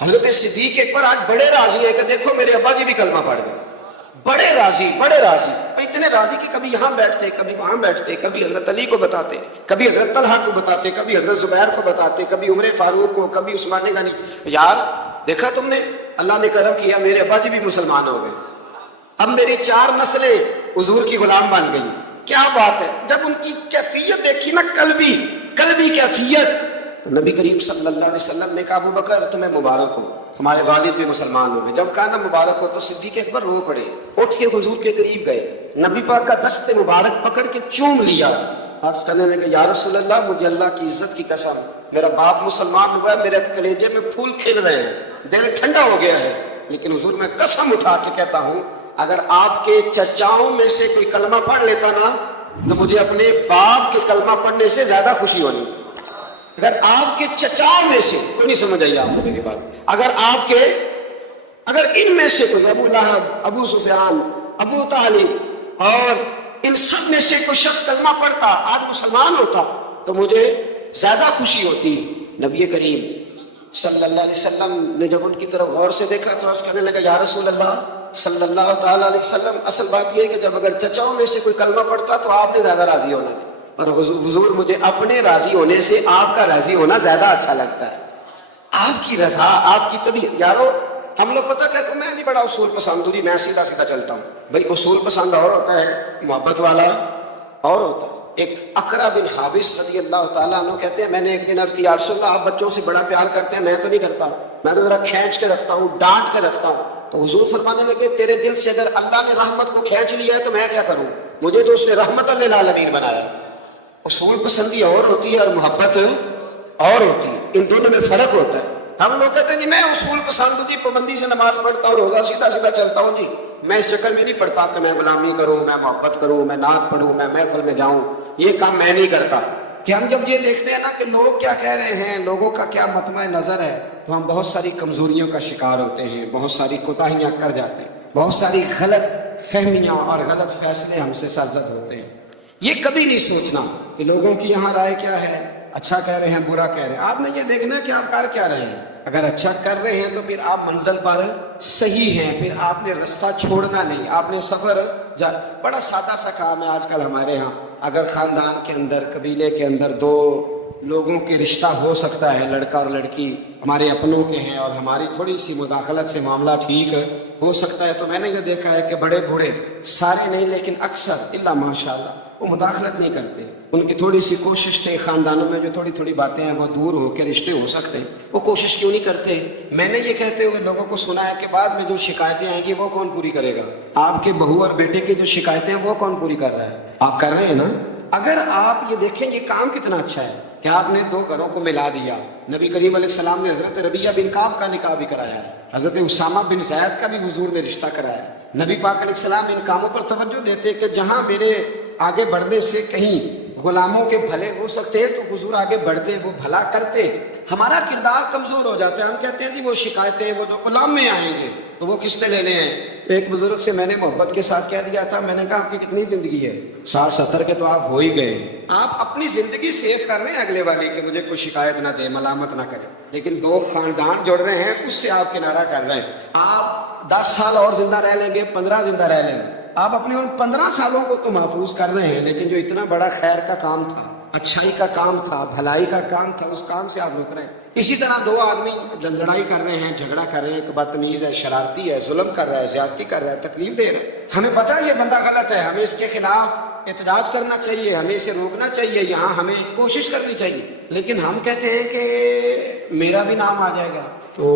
حضرت صدیق اکبر آج بڑے راضی ہیں کہ دیکھو میرے ابا جی بھی کلمہ پڑھ گئے، بڑے راضی، بڑے راضی، اتنے راضی کہ کبھی یہاں بیٹھتے، کبھی وہاں بیٹھتے، کبھی حضرت علی کو بتاتے، کبھی حضرت طلحہ کو بتاتے، کبھی حضرت زبیر کو بتاتے، کبھی عمر فاروق کو، کبھی عثمان غنی۔ یار دیکھا تم نے، اللہ نے کرم کیا میرے ابا جی بھی مسلمان ہو گئے، اب میری 4 نسلیں حضور کی غلام بن گئی۔ کیا بات ہے! جب ان کی کیفیت دیکھی نا، قلبی کیفیت، تو نبی کریم صلی اللہ علیہ وسلم نے کہا ابو بکر تمہیں مبارک ہو، ہمارے والد بھی مسلمان ہو گئے۔ جب کہا نا مبارک ہو تو صدیق اکبر رو پڑے، اٹھ کے حضور کے قریب گئے، نبی پاک کا دست مبارک پکڑ کے چوم لیا، عرض کرنے لگے یا رسول اللہ مجھے اللہ کی عزت کی قسم، میرا باپ مسلمان ہوا ہے، میرے کلیجے میں پھول کھل رہے ہیں، دل ٹھنڈا ہو گیا ہے، لیکن حضور میں قسم اٹھا کے کہتا ہوں اگر آپ کے چچاؤں میں سے کوئی کلمہ پڑھ لیتا نا تو مجھے اپنے باپ کے کلمہ پڑھنے سے زیادہ خوشی ہونی۔ اگر آپ کے چچاؤں میں سے کوئی، نہیں سمجھ آئی آپ کو میری بات، اگر ان میں سے کوئی، ابو لہب، ابو سفیان، ابو طالب اور ان سب میں سے کوئی شخص کلمہ پڑھتا، آج مسلمان ہوتا تو مجھے زیادہ خوشی ہوتی۔ نبی کریم صلی اللہ علیہ وسلم نے جب ان کی طرف غور سے دیکھا تو عرض کرنے لگا یا رسول اللہ صلی اللہ تعالیٰ علیہ وسلم، اصل بات یہ ہے کہ جب اگر چچاؤں میں سے کوئی کلمہ پڑھتا تو آپ نے زیادہ راضی ہونا تھا، اور حضور مجھے اپنے راضی ہونے سے آپ کا راضی ہونا زیادہ اچھا لگتا ہے، آپ کی رضا، آپ کی طبیعت۔ یارو ہم لوگ پتہ کیا، میں نہیں بڑا اصول پسند ہوں، میں سیدھا سیدھا چلتا ہوں، بھائی اصول پسند اور ہوتا ہے، محبت والا اور ہوتا ہے۔ ایک اقرا بن حابس رضی اللہ تعالیٰ عنہ کہتے ہیں میں نے ایک دن عرض کی یا رسول اللہ آپ بچوں سے بڑا پیار کرتے ہیں، میں تو نہیں کرتا، میں تو ذرا کھینچ کے رکھتا ہوں، ڈانٹ کے رکھتا ہوں۔ تو حضور فرمانے لگے تیرے دل سے اگر اللہ نے رحمت کو کھینچ لیا ہے تو میں کیا کروں، مجھے تو اس نے رحمت للعالمین بنایا۔ اصول پسندی اور ہوتی ہے اور محبت اور ہوتی ہے، ان دونوں میں فرق ہوتا ہے۔ ہم لوگ کہتے ہیں جی میں اصول پسند ہوں جی، پابندی سے نماز پڑھتا ہوں، روزہ سیدھا سیدھا چلتا ہوں جی، میں اس چکر میں نہیں پڑھتا کہ میں غلامی کروں، میں محبت کروں، میں نعت پڑھوں، میں محفل میں جاؤں، یہ کام میں نہیں کرتا۔ کہ ہم جب یہ دیکھتے ہیں نا کہ لوگ کیا کہہ رہے ہیں، لوگوں کا کیا مطمع نظر ہے، تو ہم بہت ساری کمزوریوں کا شکار ہوتے ہیں، بہت ساری کوتاہیاں کر جاتے ہیں، بہت ساری غلط فہمیاں اور غلط فیصلے ہم سے سرزد ہوتے ہیں۔ یہ کبھی نہیں سوچنا کہ لوگوں کی یہاں رائے کیا ہے، اچھا کہہ رہے ہیں برا کہہ رہے ہیں، آپ نے یہ دیکھنا ہے کہ آپ کر کیا رہے ہیں۔ اگر اچھا کر رہے ہیں تو پھر آپ منزل پر صحیح ہیں، پھر آپ نے رستہ چھوڑنا نہیں، آپ نے سفر بڑا سادہ سا کام ہے آج کل ہمارے ہاں، اگر خاندان کے اندر، قبیلے کے اندر 2 لوگوں کے رشتہ ہو سکتا ہے، لڑکا اور لڑکی ہمارے اپنوں کے ہیں اور ہماری تھوڑی سی مداخلت سے معاملہ ٹھیک ہو سکتا ہے، تو میں نے یہ دیکھا ہے کہ بڑے بوڑھے، سارے نہیں لیکن اکثر الا ماشاءاللہ وہ مداخلت نہیں کرتے، ان کی تھوڑی سی کوشش تھے خاندانوں میں جو تھوڑی تھوڑی باتیں ہیں وہ دور ہو کے رشتے ہو سکتے ہیں، وہ کوشش کیوں نہیں کرتے؟ میں نے یہ کہتے ہوئے لوگوں کو سنا ہے کہ بعد میں جو شکایتیں آئیں گی وہ کون پوری کرے گا؟ آپ کے بہو اور بیٹے کی جو شکایتیں ہیں وہ کون پوری کر رہا ہے؟ آپ کر رہے ہیں نا؟ اگر آپ یہ دیکھیں یہ کام کتنا اچھا ہے کہ آپ نے 2 گھروں کو ملا دیا۔ نبی کریم علیہ السلام نے حضرت ربیعہ بن کعب کا نکاح بھی کرایا ہے، حضرت اسامہ بن زید کا بھی حضور نے رشتہ کرایا ہے۔ نبی پاک علیہ السلام ان کاموں پر توجہ دیتے کہ جہاں میرے آگے بڑھنے سے کہیں غلاموں کے بھلے ہو سکتے ہیں تو حضور آگے بڑھتے، وہ بھلا کرتے۔ ہمارا کردار کمزور ہو جاتا ہے، ہم کہتے ہیں جی وہ شکایتیں وہ جو غلام میں آئیں گے تو وہ کس نے لینے ہیں۔ ایک بزرگ سے میں نے محبت کے ساتھ کہہ دیا تھا، میں نے کہا آپ کی کتنی زندگی ہے؟ 60-70 کے تو آپ ہو ہی گئے، آپ اپنی زندگی سیف کر رہے ہیں اگلے والے کہ مجھے کوئی شکایت نہ دے، ملامت نہ کرے، لیکن 2 خاندان جوڑ رہے ہیں اس سے آپ کنارہ کر رہے ہیں۔ آپ 10 سال اور زندہ رہ لیں گے، 15 زندہ رہ لیں گے، آپ اپنے ان 15 سالوں کو تو محفوظ کر رہے ہیں، لیکن جو اتنا بڑا خیر کا کام تھا، اچھائی کا کام تھا، بھلائی کا کام تھا، اس کام سے آپ رک رہے ہیں۔ اسی طرح 2 آدمی لڑائی کر رہے ہیں، جھگڑا کر رہے ہیں، ایک بدتمیز ہے، شرارتی ہے، ظلم کر رہا ہے، زیادتی کر رہا ہے، تکلیف دے رہا ہے، ہمیں پتہ ہے یہ بندہ غلط ہے، ہمیں اس کے خلاف احتجاج کرنا چاہیے، ہمیں اسے روکنا چاہیے، یہاں ہمیں کوشش کرنی چاہیے، لیکن ہم کہتے ہیں کہ میرا بھی نام آ جائے گا تو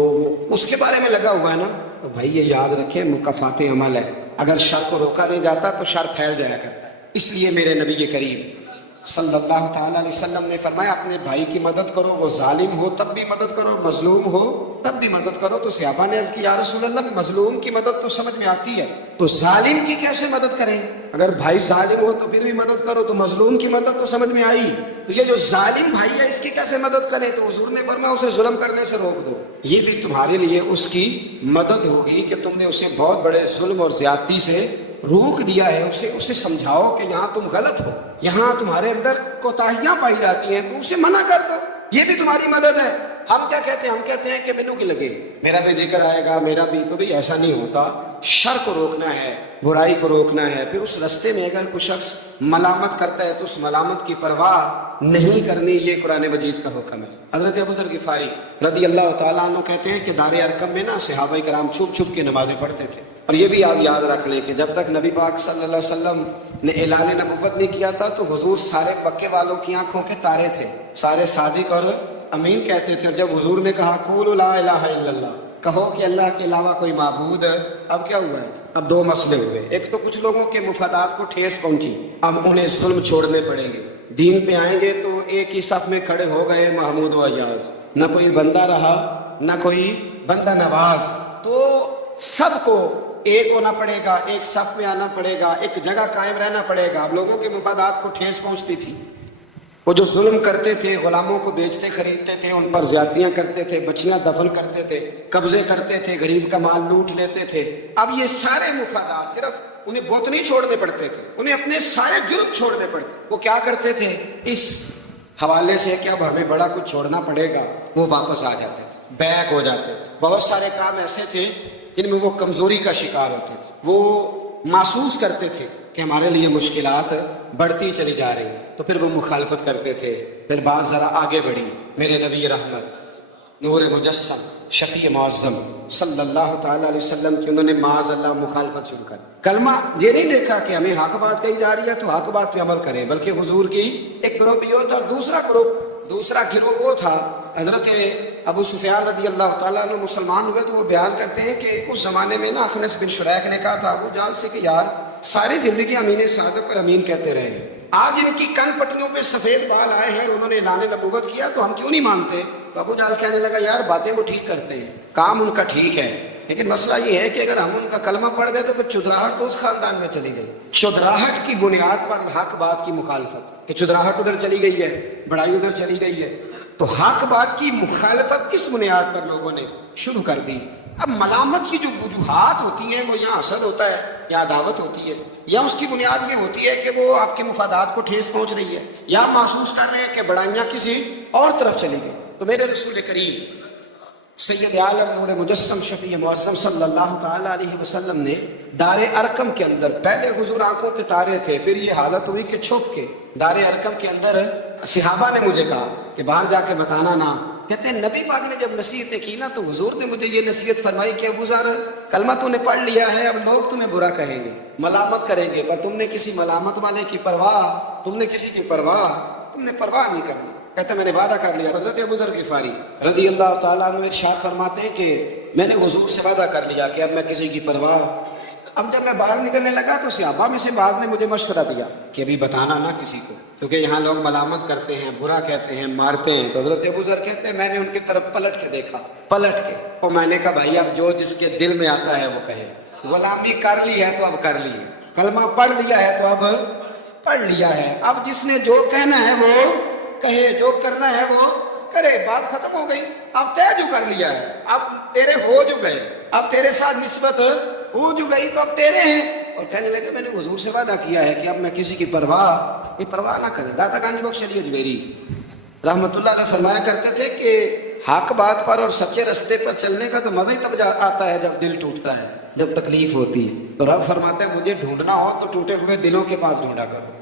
اس کے بارے میں لگا ہوا ہے نا۔ تو بھائی یہ یاد رکھیں مکافات عمل ہے، اگر شر کو روکا نہیں جاتا تو شر پھیل جایا کرتا ہے۔ اس لیے میرے نبی کریم صلی اللہ تعالیٰ علیہ وسلم نے فرمایا اپنے بھائی کی مدد کرو، وہ ظالم ہو تب بھی مدد کرو، مظلوم ہو تب بھی مدد کرو۔ تو صحابہ نے عرض کی یا رسول اللہ مظلوم کی مدد تو سمجھ میں آتی ہے، تو ظالم کی کیسے مدد کریں؟ اگر بھائی ظالم ہو تو پھر بھی مدد کرو، تو مظلوم کی مدد تو سمجھ میں آئی، تو یہ جو ظالم بھائی ہے اس کی کیسے مدد کریں؟ تو حضور نے فرمایا اسے ظلم کرنے سے روک دو، یہ بھی تمہارے لیے اس کی مدد ہوگی کہ تم نے اسے بہت بڑے ظلم اور زیادتی سے روک دیا ہے، اسے سمجھاؤ کہ یہاں تم غلط ہو، یہاں تمہارے اندر کوتاہیاں پائی جاتی ہیں تو اسے منع کر دو، یہ بھی تمہاری مدد ہے۔ ہم کیا کہتے ہیں؟ ہم کہتے ہیں کہ مینوں کی لگے، میرا بھی ذکر آئے گا، میرا بھی، تو بھی ایسا نہیں ہوتا۔ شر کو روکنا ہے، برائی کو روکنا ہے۔ پھر اس رستے میں اگر کوئی شخص ملامت کرتا ہے تو اس ملامت کی پرواہ نہیں کرنی، یہ قرآن مجید کا حکم ہے۔ حضرت ابو ذر غفاری رضی اللہ تعالیٰ عنہ کہتے ہیں کہ دار ارقم میں نا صحابہ کرام چھپ چھپ کے نمازیں پڑھتے تھے، اور یہ بھی آپ یاد رکھ لیں کہ جب تک نبی پاک صلی اللہ علیہ وسلم نے اعلان نبوت نہیں کیا تھا تو حضور سارے مکے والوں کی آنکھوں کے تارے تھے، سارے صادق اور امین کہتے تھے۔ اور جب حضور نے کہا قولوا لا الہ الا اللہ، کہو کہ اللہ کے علاوہ کوئی معبود ہے، اب کیا ہوا ہے؟ اب دو مسئلے ہوئے۔ ایک تو کچھ لوگوں کے مفادات کو ٹھیس پہنچی، اب انہیں ظلم چھوڑنے پڑیں گے، دین پہ آئیں گے تو ایک ہی صف میں کھڑے ہو گئے محمود و ایاز، نہ کوئی بندہ رہا نہ کوئی بندہ نواز، تو سب کو ایک ہونا پڑے گا، ایک صف میں آنا پڑے گا، ایک جگہ قائم رہنا پڑے گا۔ اب لوگوں کے مفادات کو ٹھیس پہنچتی تھی، وہ جو ظلم کرتے تھے، غلاموں کو بیچتے خریدتے تھے، ان پر زیادتیاں کرتے تھے، بچیاں دفن کرتے تھے، قبضے کرتے تھے، غریب کا مال لوٹ لیتے تھے۔ اب یہ سارے مفادات صرف انہیں بت نہیں چھوڑنے پڑتے تھے، انہیں اپنے سارے جرم چھوڑنے پڑتے۔ وہ کیا کرتے تھے؟ اس حوالے سے کہ اب ہمیں بڑا کچھ چھوڑنا پڑے گا، وہ واپس آ جاتے تھے، بیک ہو جاتے تھے۔ بہت سارے کام ایسے تھے جن میں وہ کمزوری کا شکار ہوتے تھے، وہ محسوس کرتے تھے کہ ہمارے لیے مشکلات بڑھتی چلی جا رہی، تو پھر وہ مخالفت کرتے تھے۔ پھر بات ذرا آگے بڑھی، میرے نبی رحمت، نور مجسم، شفیع معظم صلی اللہ تعالیٰ علیہ وسلم کی انہوں نے معاذ اللہ مخالفت شروع کر کلمہ یہ نہیں دیکھا کہ ہمیں حق بات کہی جا رہی ہے تو حق بات پہ عمل کریں، بلکہ حضور کی ایک گروپ یہ ہوتا، اور دوسرا گروہ وہ تھا۔ حضرت ابو سفیان رضی اللہ تعالیٰ عنہ مسلمان ہوئے تو وہ بیان کرتے ہیں کہ اس زمانے میں نا اخنس بن شریح نے کہا تھا ابو جہل سے کہ یار ساری زندگی امین صادق اور امین کہتے رہے ہیں، آج ان کی کن پٹیوں پہ سفید بال آئے ہیں اور انہوں نے اعلان نبوت کیا تو ہم کیوں نہیں مانتے؟ تو ابو جہل کہنے لگا یار باتیں وہ ٹھیک کرتے ہیں، کام ان کا ٹھیک ہے، لیکن مسئلہ یہ ہے کہ اگر ہم ان کا کلمہ پڑھ گئے تو پھر چدراہٹ تو اس خاندان میں چلی گئی۔ چدراہٹ کی بنیاد پر حق بات کی مخالفت، کہ چدراہٹ ادھر چلی گئی ہے، بڑائی ادھر چلی گئی ہے، تو حق بات کی مخالفت کس بنیاد پر لوگوں نے شروع کر دی؟ اب ملامت کی جو وجوہات ہوتی ہیں وہ یا حسد ہوتا ہے یا عداوت ہوتی ہے، یا اس کی بنیاد یہ ہوتی ہے کہ وہ آپ کے مفادات کو ٹھیس پہنچ رہی ہے، یا محسوس کر رہے ہیں کہ بڑائیاں کسی اور طرف چلی گئی۔ تو میرے رسول کریم سید عالم نور مجسم شفیع معظم صلی اللہ تعالیٰ علیہ وسلم نے دار ارقم کے اندر، پہلے حضور آنکھوں کے تارے تھے، پھر یہ حالت ہوئی کہ چھپ کے دار ارقم کے اندر صحابہ نے مجھے کہا کہ باہر جا کے بتانا نہ، کہتے ہیں نبی پاک نے جب نصیحتیں کی نا تو حضور نے مجھے یہ نصیحت فرمائی کہ ابو ذر کلمہ تو نے پڑھ لیا ہے، اب لوگ تمہیں برا کہیں گے، ملامت کریں گے، پر تم نے کسی ملامت والے کی پرواہ، تم نے کسی کی پرواہ نہیں کرنی۔ کہتے میں نے وعدہ کر لیا۔ حضرت ابو ذر غفاری رضی اللہ تعالیٰ عنہ ارشاد فرماتے ہیں کہ میں نے حضور سے وعدہ کر لیا کہ اب میں کسی کی پرواہ۔ اب جب میں باہر نکلنے لگا تو صحابہ میں سے بعض نے مجھے مشورہ دیا کہ ابھی بتانا نہ کسی کو، کیونکہ یہاں لوگ ملامت کرتے ہیں، برا کہتے ہیں، مارتے ہیں۔ تو حضرت ابو ذر کہتے ہیں میں نے ان کی طرف پلٹ کے دیکھا، اور میں نے کہا بھائی اب جو جس کے دل میں آتا ہے وہ کہے، غلامی کر لی ہے تو اب کر لی ہے، کلمہ پڑھ لیا ہے تو اب پڑھ لیا ہے، اب جس نے جو کہنا ہے وہ کہے، جو کرنا ہے وہ کرے، بات ختم ہو گئی۔ اب طے جو کر لیا ہے، اب تیرے ہو جو گئے، اب تیرے ساتھ نسبت ہو جو گئی تو اب تیرے ہیں۔ اور کہنے لگے میں نے حضور سے وعدہ کیا ہے کہ اب میں کسی کی پرواہ نہ کرے۔ داتا گانجی بخش علی اجمیری رحمت اللہ علیہ فرمایا کرتے تھے کہ حق بات پر اور سچے رستے پر چلنے کا تو مزہ ہی تب آتا ہے جب دل ٹوٹتا ہے، جب تکلیف ہوتی ہے۔ تو رب فرماتے ہیں مجھے ڈھونڈنا ہو تو ٹوٹے ہوئے دلوں کے پاس ڈھونڈا کرو،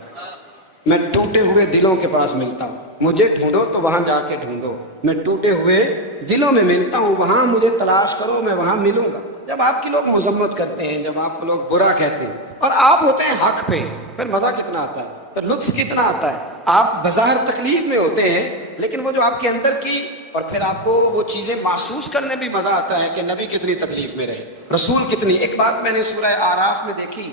میں ٹوٹے ہوئے دلوں کے پاس ملتا ہوں، مجھے ڈھونڈو تو وہاں جا کے ڈھونڈو، میں ٹوٹے ہوئے دلوں میں ملتا ہوں، وہاں مجھے تلاش کرو، میں وہاں ملوں گا۔ جب آپ کی لوگ مذمت کرتے ہیں، جب آپ کو لوگ برا کہتے ہیں اور آپ ہوتے ہیں حق پہ، پھر مزہ کتنا آتا ہے، پھر لطف کتنا آتا ہے۔ آپ بظاہر تکلیف میں ہوتے ہیں لیکن وہ جو آپ کے اندر کی، اور پھر آپ کو وہ چیزیں محسوس کرنے بھی مزہ آتا ہے کہ نبی کتنی تکلیف میں رہے، رسول کتنی۔ ایک بات میں نے سورہ اعراف میں دیکھی،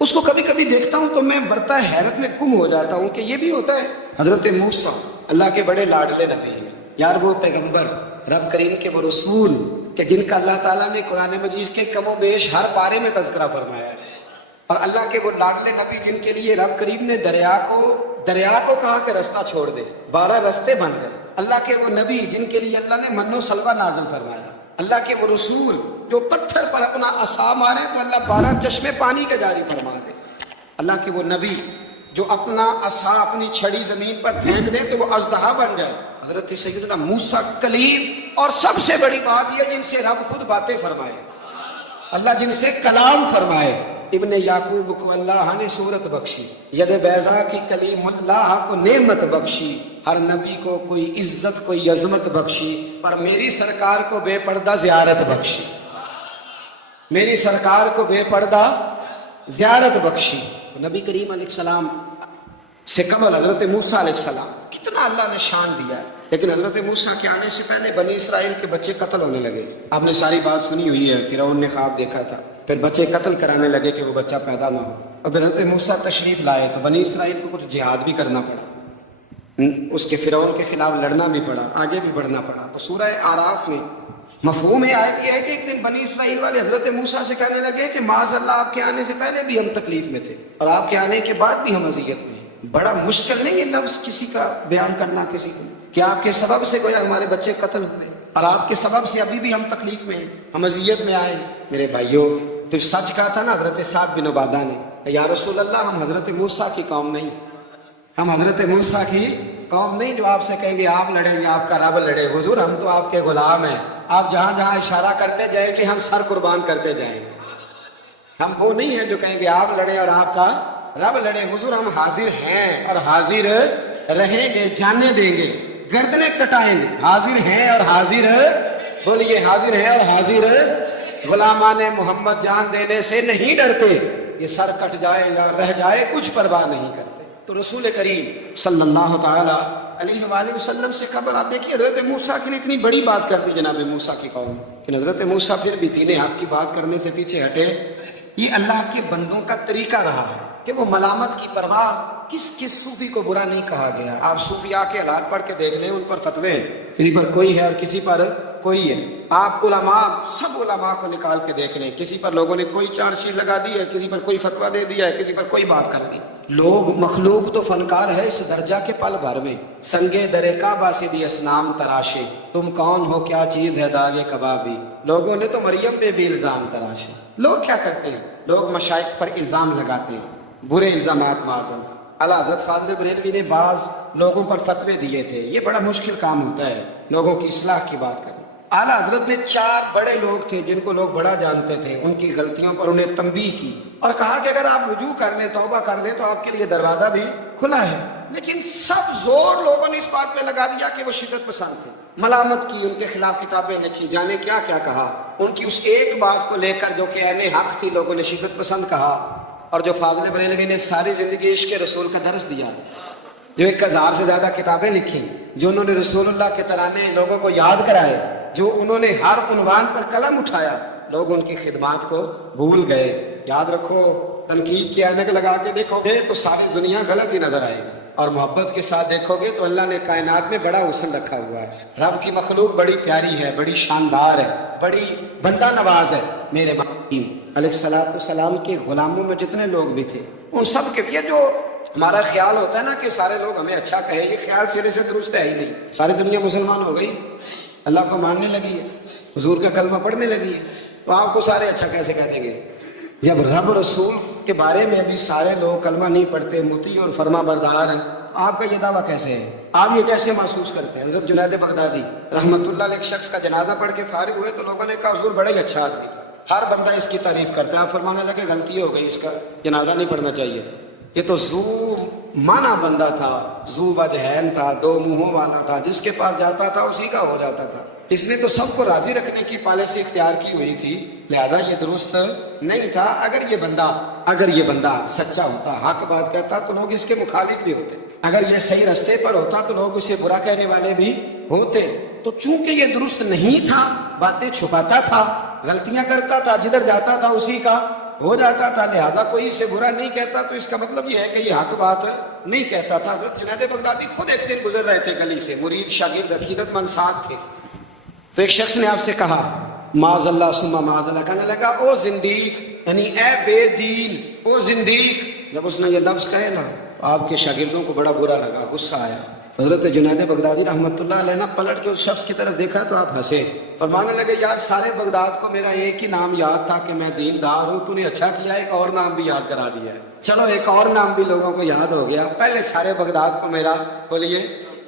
اس کو کبھی کبھی دیکھتا ہوں تو میں برتا حیرت میں گم ہو جاتا ہوں کہ یہ بھی ہوتا ہے۔ حضرت موسیٰ اللہ کے بڑے لاڈلے نبی ہیں یار، وہ پیغمبر، رب کریم کے وہ رسول کہ جن کا اللہ تعالیٰ نے قرآن مجید کے کم و بیش ہر پارے میں تذکرہ فرمایا ہے، اور اللہ کے وہ لاڈلے نبی جن کے لیے رب کریم نے دریا کو کہا کہ رستہ چھوڑ دے، 12 رستے بن گئے۔ اللہ کے وہ نبی جن کے لیے اللہ نے من و سلوہ نازل فرمایا، اللہ کے وہ رسول جو پتھر پر اپنا عصا مارے تو اللہ 12 چشمے پانی کے جاری فرما دے، اللہ کے وہ نبی جو اپنا عصا، اپنی چھڑی زمین پر پھینک دے تو وہ اژدہا بن جائے، حضرت سیدنا موسیٰ کلیم، اور سب سے بڑی بات یہ جن سے رب خود باتیں فرمائے، اللہ جن سے کلام فرمائے۔ ابن یعقوب کو اللہ نے صورت بخشی، ید بیضا کی کلیم اللہ کو نعمت بخشی، ہر نبی کو کوئی عزت کوئی عظمت بخشی، پر میری سرکار کو بے پردہ زیارت بخشی، میری سرکار کو بے پردہ زیارت بخشی۔ نبی کریم علیہ السلام سے قبل حضرت موسیٰ علیہ السلام کتنا اللہ نے شان دیا ہے، لیکن حضرت موسیٰ کے آنے سے پہلے بنی اسرائیل کے بچے قتل ہونے لگے۔ آپ نے ساری بات سنی ہوئی ہے، فرعون نے خواب دیکھا تھا، پھر بچے قتل کرانے لگے کہ وہ بچہ پیدا نہ ہو، اور پھر حضرت موسیٰ تشریف لائے تو بنی اسرائیل کو کچھ جہاد بھی کرنا پڑا، اس کے فرعون کے خلاف لڑنا بھی پڑا، آگے بھی بڑھنا پڑا۔ تو سورہ اعراف میں مفہوم آیت یہ ہے کہ ایک دن بنی اسرائیل والے حضرت موسیٰ سے کہنے لگے کہ معاذ اللہ آپ کے آنے سے پہلے بھی ہم تکلیف میں تھے اور آپ کے آنے کے بعد بھی ہم اذیت میں ہیں۔ بڑا مشکل نہیں یہ لفظ کسی کا بیان کرنا کسی کو، کہ آپ کے سبب سے گویا ہمارے بچے قتل ہوئے اور آپ کے سبب سے ابھی بھی ہم تکلیف میں ہیں، ہم اذیت میں آئے۔ میرے بھائیوں، پھر سچ کہا تھا نا حضرت سعد بن عبادہ نے، یا رسول اللہ ہم حضرت موسیٰ کی قوم نہیں، ہم حضرت موسیٰ کی قوم نہیں جو آپ سے کہیں گے آپ لڑیں گے آپ کا رب لڑے۔ حضور ہم تو آپ کے غلام ہیں، آپ جہاں جہاں اشارہ کرتے جائیں گے ہم سر قربان کرتے جائیں گے۔ ہم وہ نہیں ہیں جو کہیں گے آپ لڑیں اور آپ کا رب لڑے۔ حضور ہم حاضر ہیں اور حاضر رہیں گے، جانے دیں گے، گردنیں کٹائیں گے، حاضر ہیں اور حاضر، بولیے حاضر ہیں اور حاضر، غلامان محمد جان دینے سے نہیں ڈرتے، یہ سر کٹ جائے یا رہ جائے کچھ پرواہ نہیں کرتے۔ تو رسول کریم صلی اللہ تعالی علیہ وآلہ وسلم سے قبل آپ دیکھیے حضرت موسیٰ کی نے اتنی بڑی بات کر دی جناب موسیٰ کی قوم، کہ حضرت موسیٰ پھر بھی دین حق کی بات کرنے سے پیچھے ہٹے۔ یہ اللہ کے بندوں کا طریقہ رہا ہے کہ وہ ملامت کی پرواہ، کس صوفی کو برا نہیں کہا گیا۔ آپ صوفیاء کے حالات پڑھ کے دیکھ لیں، ان پر فتوے ہیں، کسی پر کوئی ہے اور کسی پر کوئی ہے۔ آپ علماء، سب علماء کو نکال کے دیکھ لیں، کسی پر لوگوں نے کوئی چارج شیٹ لگا دی ہے، کسی پر کوئی فتویٰ دے دیا ہے، کسی پر کوئی بات کر دی۔ لوگ مخلوق تو فنکار ہے اس درجہ کے پل بھر میں، سنگے درے کعبہ سے بھی اسنام تراشے، تم کون ہو کیا چیز ہے داغ کبابی۔ لوگوں نے تو مریم پہ بھی الزام تراشے۔ لوگ کیا کرتے ہیں؟ لوگ مشائخ پر الزام لگاتے ہیں، برے الزامات معاذ اللہ۔ حضرت فاضل بریلوی نے بعض لوگوں پر فتوے دیے تھے، یہ بڑا مشکل کام ہوتا ہے لوگوں کی اصلاح کی بات کریں۔ اعلیٰ حضرت نے 4 بڑے لوگ تھے جن کو لوگ بڑا جانتے تھے، ان کی غلطیوں پر انہیں تنبیہ کی اور کہا کہ اگر آپ رجوع کر لیں، توبہ کر لیں تو آپ کے لیے دروازہ بھی کھلا ہے۔ لیکن سب زور لوگوں نے اس بات پہ لگا دیا کہ وہ شدت پسند تھے، ملامت کی، ان کے خلاف کتابیں لکھی، جانے کیا کیا کہا۔ ان کی اس ایک بات کو لے کر جو کہ عین حق تھی، لوگوں نے شدت پسند کہا۔ اور جو فاضل بریلوی نے ساری زندگی عشق رسول کا درس دیا، جو 1000 سے زیادہ کتابیں لکھی، جو انہوں نے رسول اللہ کے ترانے لوگوں کو یاد کرائے، جو انہوں نے ہر عنوان پر قلم اٹھایا، لوگ ان کی خدمات کو بھول گئے۔ یاد رکھو، تنقید کی عینک لگا کے دیکھو گے تو ساری دنیا غلط ہی نظر آئے گی، اور محبت کے ساتھ دیکھو گے تو اللہ نے کائنات میں بڑا حسن رکھا ہوا ہے۔ رب کی مخلوق بڑی پیاری ہے، بڑی شاندار ہے، بڑی بندہ نواز ہے۔ میرے ابراہیم علیہ السلام کے غلاموں میں جتنے لوگ بھی تھے، ان سب کے، یہ جو ہمارا خیال ہوتا ہے نا کہ سارے لوگ ہمیں اچھا کہیں، یہ خیال سرے سے درست ہے ہی نہیں۔ ساری دنیا مسلمان ہو گئی، اللہ کو ماننے لگی ہے، حضور کا کلمہ پڑھنے لگی ہے، تو آپ کو سارے اچھا کیسے کہہ دیں گے؟ جب رب رسول کے بارے میں بھی سارے لوگ کلمہ نہیں پڑھتے، مطیع اور فرما بردار ہیں، آپ کا یہ دعویٰ کیسے ہے؟ آپ یہ کیسے محسوس کرتے ہیں؟ حضرت جنید بغدادی رحمۃ اللہ علیہ ایک شخص کا جنازہ پڑھ کے فارغ ہوئے تو لوگوں نے کہا حضور بڑا ہی اچھا آدمی تھا، ہر بندہ اس کی تعریف کرتا ہے۔ آپ فرمانے لگے غلطی ہو گئی، اس کا جنازہ نہیں پڑھنا چاہیے تھا، یہ تو ذو معنی بندہ تھا، ذو وجہین تھا، 2 منہوں والا تھا، جس کے پاس جاتا تھا اسی کا ہو جاتا تھا۔ اس نے تو سب کو راضی رکھنے کی پالیسی اختیار کی ہوئی تھی، لہذا یہ درست نہیں تھا۔ اگر یہ بندہ سچا ہوتا، حق بات کہتا، تو لوگ اس کے مخالف بھی ہوتے، اگر یہ صحیح رستے پر ہوتا تو لوگ اسے برا کہنے والے بھی ہوتے۔ تو چونکہ یہ درست نہیں تھا، باتیں چھپاتا تھا، غلطیاں کرتا تھا، جدھر جاتا تھا اسی کا ہو جاتا تھا، لہذا کوئی اسے برا نہیں کہتا، تو اس کا مطلب یہ ہے کہ یہ حق بات نہیں کہتا تھا۔ حضرت جنید بغدادی خود ایک دن گزر رہے تھے گلی سے، مرید شاگرد عقیدت مند ساتھ تھے، تو ایک شخص نے آپ سے کہا معاذ اللہ ثم معاذ اللہ، کہنے لگا او زندیق، یعنی اے بے دین، او زندیق۔ جب اس نے یہ لفظ کہے نا تو آپ کے شاگردوں کو بڑا برا لگا، غصہ آیا۔ حضرت جنید بغدادی رحمۃ اللہ علیہ نے پلٹ کے اس شخص کی طرف دیکھا تو آپ ہنسے، فرمانے لگے یار سارے بغداد کو میرا ایک ہی نام یاد تھا کہ میں دیندار ہوں، تو نے اچھا کیا ایک اور نام بھی یاد کرا دیا ہے۔ چلو ایک اور نام بھی لوگوں کو یاد ہو گیا، پہلے سارے بغداد کو میرا بولیے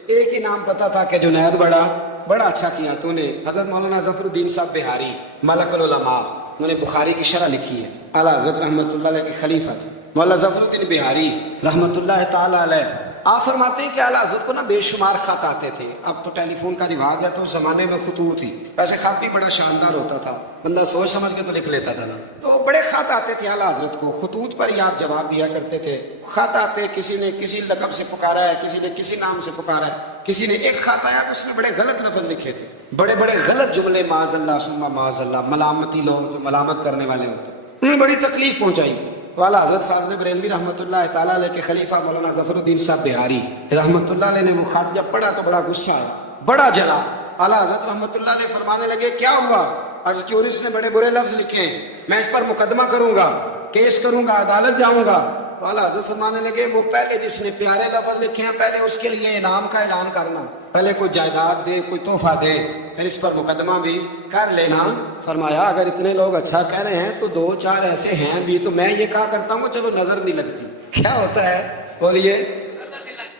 ایک ہی نام پتا تھا کہ جنید بڑا اچھا کیا تو نے. حضرت مولانا ظفر الدین صاحب بہاری ملک العلماء، انہوں نے بخاری کی شرح لکھی ہے. اعلیٰ حضرت رحمۃ اللہ علیہ کے خلیفہ تھے مولانا ظفر الدین بہاری رحمۃ اللہ تعالی علیہ. آپ فرماتے ہیں کہ اعلیٰ حضرت کو نا بے شمار خط آتے تھے. اب تو ٹیلی فون کا رواج ہے تو اس زمانے میں خطوط ہی، ویسے خط بھی بڑا شاندار ہوتا تھا، بندہ سوچ سمجھ کے تو لکھ لیتا تھا نا. تو بڑے خط آتے تھے اعلیٰ حضرت کو، خطوط پر ہی آپ جواب دیا کرتے تھے. خط آتے، کسی نے کسی لقب سے پکارا ہے، کسی نے کسی نام سے پکارا ہے. کسی نے ایک خط آیا تو اس میں بڑے غلط لفظ لکھے تھے، بڑے غلط جملے، معاذ اللہ ثم معاذ اللہ، ملامتی لوگ جو ملامت کرنے والے ہوتے ہیں، انہیں بڑی تکلیف پہنچائی. تو اعلیٰ حضرت فاضل بریلوی رحمۃ اللہ تعالیٰ علیہ کے خلیفہ مولانا ظفر الدین صاحب بہاری رحمۃ اللہ علیہ نے وہ خط جب پڑھا تو بڑا غصہ آیا، بڑا جلا. اعلیٰ حضرت رحمۃ اللہ علیہ فرمانے لگے کیا ہوا؟ عرض کی اور اس نے بڑے برے لفظ لکھے ہیں، میں اس پر مقدمہ کروں گا، کیس کروں گا، عدالت جاؤں گا. تو اعلیٰ حضرت فرمانے لگے وہ پہلے جس نے پیارے لفظ لکھے ہیں پہلے اس کے لیے انعام کا اعلان کرنا، پہلے کوئی جائیداد دے، کوئی تحفہ دے، پھر اس پر مقدمہ بھی کر لینا. فرمایا اگر اتنے لوگ اچھا کہہ رہے ہیں تو دو چار ایسے ہیں بھی، تو میں یہ کہا کرتا ہوں چلو نظر نہیں لگتی. کیا ہوتا ہے بولیے؟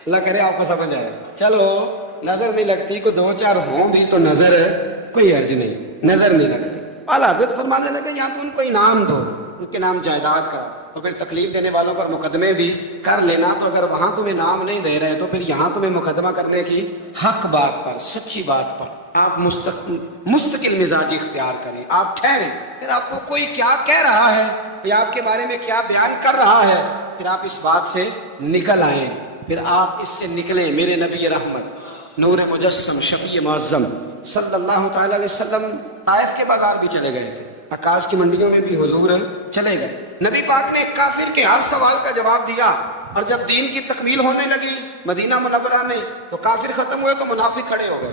اللہ کرے آپ کو سمجھ آئے. چلو نظر نہیں لگتی، کو دو چار ہوں بھی تو نظر کوئی حرج نہیں، نظر نہیں لگتی. اعلیٰ حضرت فرمانے لگے یا تو ان کو انعام دو، ان کے نام جائیداد کا، تو پھر تکلیف دینے والوں پر مقدمے بھی کر لینا. تو اگر وہاں تمہیں نام نہیں دے رہے تو پھر یہاں تمہیں مقدمہ کرنے کی حق بات پر، سچی بات پر آپ مستقل مزاجی اختیار کریں، آپ ٹھہریں. پھر آپ کو کوئی کیا کہہ رہا ہے یا آپ کے بارے میں کیا بیان کر رہا ہے، پھر آپ اس بات سے نکل آئیں، پھر آپ اس سے نکلیں. میرے نبی رحمت نور مجسم شفیع معظم صلی اللہ تعالی علیہ وسلم طائف کے بازار بھی چلے گئے تھے، عکاظ کی منڈیوں میں بھی حضور چلے گئے. نبی پاک نے ایک کافر کے ہر سوال کا جواب دیا، اور جب دین کی تکمیل ہونے لگی مدینہ منورہ میں تو کافر ختم ہوئے تو منافق کھڑے ہو گئے.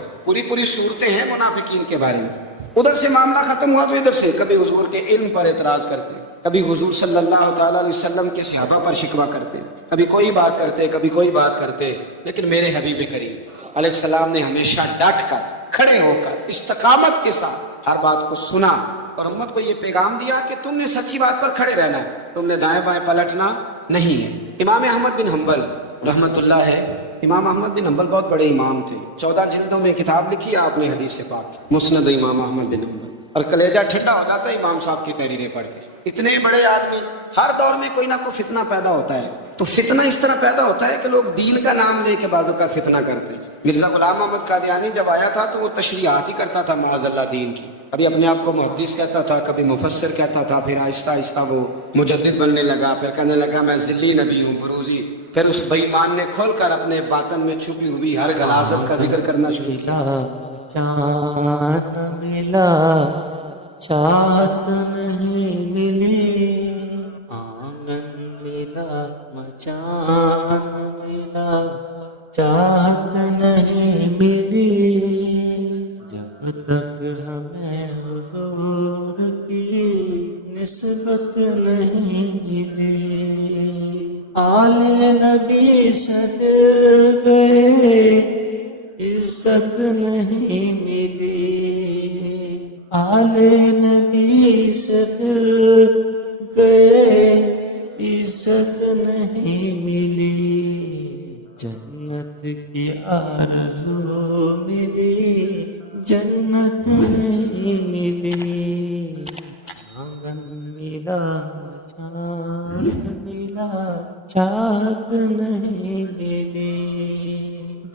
پوری صورتیں ہیں منافقین کے بارے میں. ادھر سے معاملہ ختم ہوا تو ادھر سے کبھی حضور کے علم پر اعتراض کرتے، کبھی حضور صلی اللہ تعالیٰ علیہ وسلم کے صحابہ پر شکوہ کرتے، کبھی کوئی بات کرتے، کبھی کوئی بات کرتے. لیکن میرے حبیب کریم علیہ السلام نے ہمیشہ ڈٹ کر، کھڑے ہو کر، استقامت کے ساتھ ہر بات کو سنا اور امت کو یہ پیغام دیا کہ تم نے سچی بات پر کھڑے رہنا ہے، تم نے دائیں بائیں پلٹنا نہیں ہے. امام احمد بن حنبل رحمت اللہ ہے، امام احمد بن حنبل بہت بڑے امام تھے. 14 جلدوں میں کتاب لکھی ہے آپ نے حدیث پاک مسند امام احمد بن حنبل، اور کلیجہ ٹھنڈا ہو جاتا ہے امام صاحب کی تحریریں پڑھ کے. اتنے بڑے آدمی، ہر دور میں کوئی نہ کوئی فتنہ پیدا ہوتا ہے. تو فتنہ اس طرح پیدا ہوتا ہے کہ لوگ دین کا نام لے کے بعضوں کا فتنہ کرتے ہیں. مرزا غلام احمد قادیانی جب آیا تھا تو وہ تشریحات ہی کرتا تھا معاذ اللہ دین کی. کبھی اپنے آپ کو محدث کہتا تھا، کبھی مفسر کہتا تھا، پھر آہستہ آہستہ وہ مجدد بننے لگا، پھر کہنے لگا میں ذلی نبی ہوں، بروزی. پھر اس بے ایمان نے کھول کر اپنے باطن میں چھپی ہوئی ہر غلاظت کا ذکر کرنا شروع کیا. چاند ملا چاہت نہیں ملی، آنگن ملا مچان ملا چاہت نہیں ملی، جب تک ہمیں حضور کی نسبت نہیں ملی. آل نبی سد گئے عزت نہیں ملی، آل نبی سد گئے عزت نہیں ملی، جنت کی آرزو ملی جنت نہیں ملی. آنگن ملا چاند ملا چاہت نہیں ملی،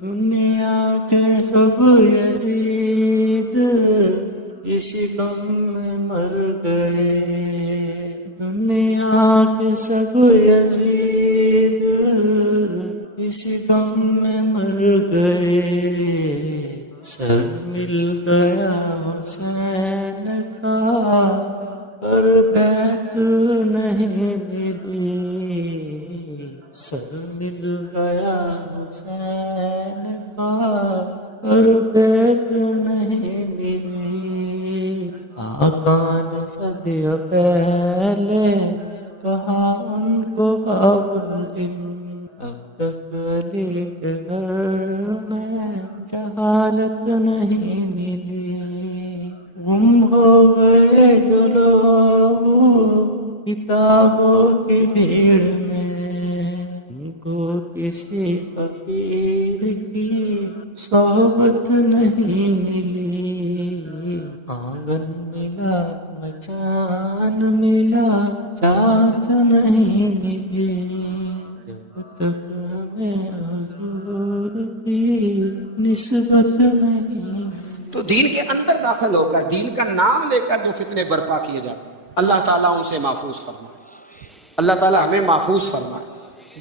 دنیا کے سب یزید اس غم میں مر گئے، دنیا کے سب یزید اس غم میں مر گئے. سر مل گیا حسین کا پر بیت نہیں ملی، سر مل گیا حسین کا پر بیت نہیں ملی. آقا نے صدیوں پہلے کہا ان کو علم، اب تک علی کے گھر میں جہالت نہیں ملی. گم ہو گئے جو لوگ کتابوں کی بھیڑ میں، ان کو کسی فقیر کی صحبت نہیں ملی، آنگن ملا مچان ملا چاہت نہیں ملی، جب تک ہمیں حضور کی نسبت نہیں۔ تو دین کے اندر داخل ہو کر دین کا نام لے کر جو فتنے برپا کیے جائیں، اللہ تعالیٰ ان سے محفوظ فرمائے، اللہ تعالیٰ ہمیں محفوظ فرمائے۔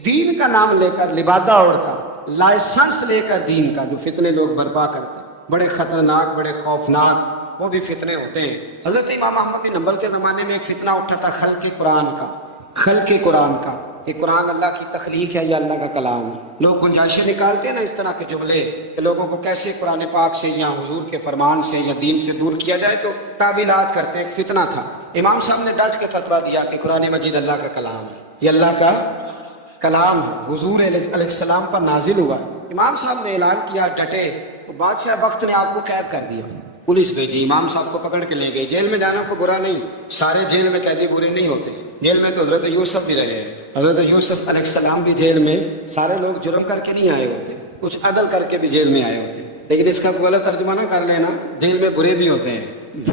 دین کا نام لے کر لبادہ اوڑھ کر لائسنس لے کر دین کا جو فتنے لوگ برپا کرتے ہیں، بڑے خطرناک بڑے خوفناک وہ بھی فتنے ہوتے ہیں۔ حضرت امام احمد بن حنبل کے زمانے میں ایک فتنہ اٹھا تھا خلق قرآن کا، خلق قرآن کا، یہ قرآن اللہ کی تخلیق ہے یا اللہ کا کلام ہے۔ لوگ گنجائشیں نکالتے ہیں نا اس طرح کے جملے کہ لوگوں کو کیسے قرآن پاک سے یا حضور کے فرمان سے یا دین سے دور کیا جائے، تو تعویلات کرتے ہیں۔ ایک فتنہ تھا، امام صاحب نے ڈٹ کے فتویٰ دیا کہ قرآن مجید اللہ کا کلام ہے، یہ اللہ کا کلام ہے، حضور علیہ السلام پر نازل ہوا۔ امام صاحب نے اعلان کیا، ڈٹے، تو بادشاہ وقت نے آپ کو قید کر دیا، پولیس بھیجی، امام صاحب کو پکڑ کے لے گئے۔ جیل میں جانا کو برا نہیں، سارے جیل میں قیدی برے نہیں ہوتے، جیل میں تو حضرت یوسف بھی رہے ہیں، حضرت یوسف علیہ السلام بھی جیل میں، سارے لوگ جرم کر کے نہیں آئے ہوتے، کچھ عدل کر کے بھی جیل میں آئے ہوتے۔ لیکن اس کا غلط ترجمہ نہ کر لینا، جیل میں برے بھی ہوتے ہیں،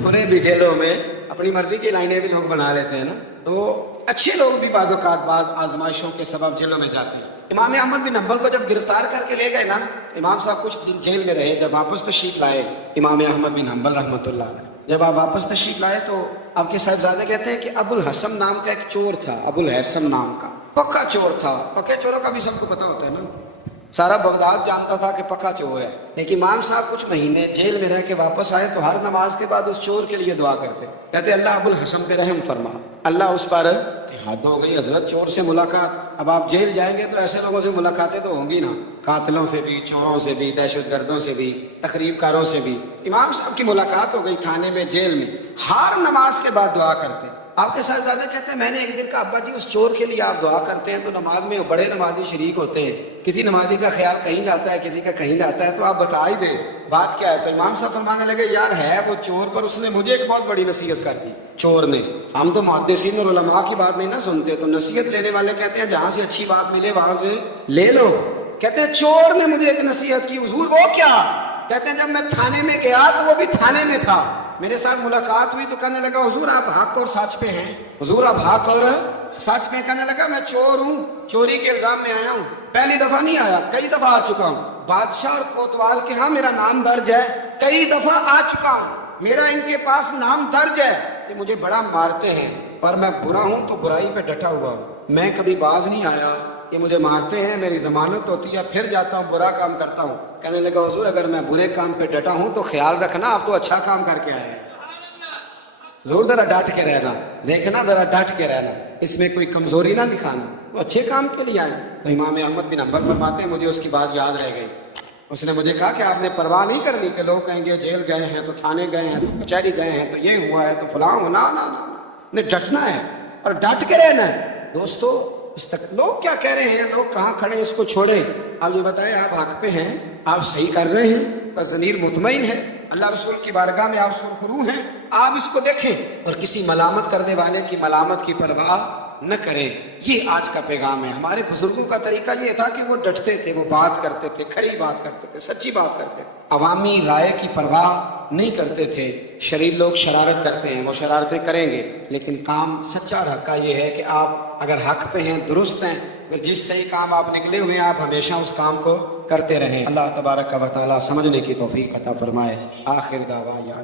برے بھی جیلوں میں اپنی مرضی کی لائنیں بھی لوگ بنا لیتے ہیں نا، تو اچھے لوگ بھی بعض اوقات بعض آزمائشوں کے سبب جیلوں میں جاتے ہیں۔ امام احمد بن حنبل کو جب گرفتار کر کے لے گئے نا، امام صاحب کچھ دن جیل میں رہے، جب واپس تشریف لائے امام احمد بن حنبل رحمۃ اللہ علیہ، جب آپ واپس تشریف لائے تو آپ کے صاحبزادے کہتے ہیں کہ ابو الحسن نام کا ایک چور تھا، ابو الحسن نام کا پکا چور تھا۔ پکے چوروں کا بھی سب کو پتا ہوتا ہے نا، سارا بغداد جانتا تھا کہ پکا چور ہے۔ لیکن امام صاحب کچھ مہینے جیل میں رہ کے واپس آئے تو ہر نماز کے بعد اس چور کے لیے دعا کرتے، کہتے اللہ ابو الحسن پہ رحم فرما، اللہ اس پر، حد ہو گئی حضرت، چور سے ملاقات، اب آپ جیل جائیں گے تو ایسے لوگوں سے ملاقاتیں تو ہوں گی نا، قاتلوں سے بھی، چوروں سے بھی، دہشت گردوں سے بھی، تخریب کاروں سے بھی۔ امام صاحب کی ملاقات ہو گئی تھانے میں، جیل میں، ہر نماز کے بعد دعا کرتے۔ آپ کے صاحبزادے کہتے ہیں میں نے ایک دن کہا ابا جی اس چور کے لیے آپ دعا کرتے ہیں تو نماز میں بڑے نمازی شریک ہوتے ہیں، کسی نمازی کا خیال کہیں جاتا ہے کسی کا کہیں جاتا ہے، تو آپ بتا ہی دیں بات کیا ہے۔ تو امام صاحب فرمانے لگے یار ہے وہ چور، پر اس نے مجھے ایک بہت بڑی نصیحت کر دی چور نے۔ ہم تو محدثین اور علماء کی بات نہیں نہ سنتے، تو نصیحت لینے والے کہتے ہیں جہاں سے اچھی بات ملے وہاں سے لے لو۔ کہتے ہیں چور نے مجھے ایک نصیحت کی، حضور وہ کیا؟ کہتے ہیں جب میں تھانے میں گیا تو وہ بھی تھانے میں تھا، میرے ساتھ ملاقات ہوئی تو کہنے لگا حضور آپ حق اور سچ پہ ہیں، حضور آپ حق اور سچ پہ۔ کہنے لگا میں چور ہوں، چوری کے الزام میں آیا ہوں، پہلی دفعہ نہیں آیا، کئی دفعہ آ چکا ہوں، بادشاہ اور کوتوال کے ہاں میرا نام درج ہے، کئی دفعہ آ چکا ہوں، میرا ان کے پاس نام درج ہے، یہ مجھے بڑا مارتے ہیں، پر میں برا ہوں تو برائی پہ ڈٹا ہوا ہوں، میں کبھی باز نہیں آیا، یہ مجھے مارتے ہیں، میری ضمانت ہوتی ہے، پھر جاتا ہوں برا کام کرتا ہوں۔ کہنے لگا حضور اگر میں برے کام پہ ڈٹا ہوں تو خیال رکھنا آپ تو اچھا کام کر کے آئے ہیں، ضرور ذرا ڈٹ کے رہنا، دیکھنا ذرا ڈٹ کے رہنا، اس میں کوئی کمزوری نہ دکھانا، وہ اچھے کام کے لیے آئے۔ تو امام احمد بن حنبل فرماتے ہیں مجھے اس کی بات یاد رہ گئی، اس نے مجھے کہا کہ آپ نے پرواہ نہیں کرنی کہ لوگ کہیں گے جیل گئے ہیں تو تھانے گئے ہیں تو کچہری گئے ہیں تو یہ ہوا ہے تو فلاں ہونا، نہ ڈٹنا ہے اور ڈٹ کے رہنا ہے۔ دوستو لوگ کیا کہہ رہے ہیں، لوگ کہاں کھڑے ہیں، اس کو چھوڑیں، آپ یہ بتائیں آپ حق پہ ہیں، آپ صحیح کر رہے ہیں، بس ضمیر مطمئن ہے، اللہ رسول کی بارگاہ میں آپ سرخرو ہیں، آپ اس کو دیکھیں اور کسی ملامت کرنے والے کی ملامت کی پرواہ نہ کریں۔ یہ آج کا پیغام ہے۔ ہمارے بزرگوں کا طریقہ یہ تھا کہ وہ ڈٹتے تھے، وہ بات کرتے تھے، کھری بات کرتے تھے، سچی بات کرتے تھے، عوامی رائے کی پرواہ نہیں کرتے تھے۔ شریر لوگ شرارت کرتے ہیں، وہ شرارتیں کریں گے، لیکن کام سچا اور حق کا یہ ہے کہ آپ اگر حق پہ ہیں، درست ہیں، پھر جس صحیح کام آپ نکلے ہوئے ہیں آپ ہمیشہ اس کام کو کرتے رہیں۔ اللہ تبارک و تعالی سمجھنے کی توفیق عطا فرمائے۔ آخر دعوانا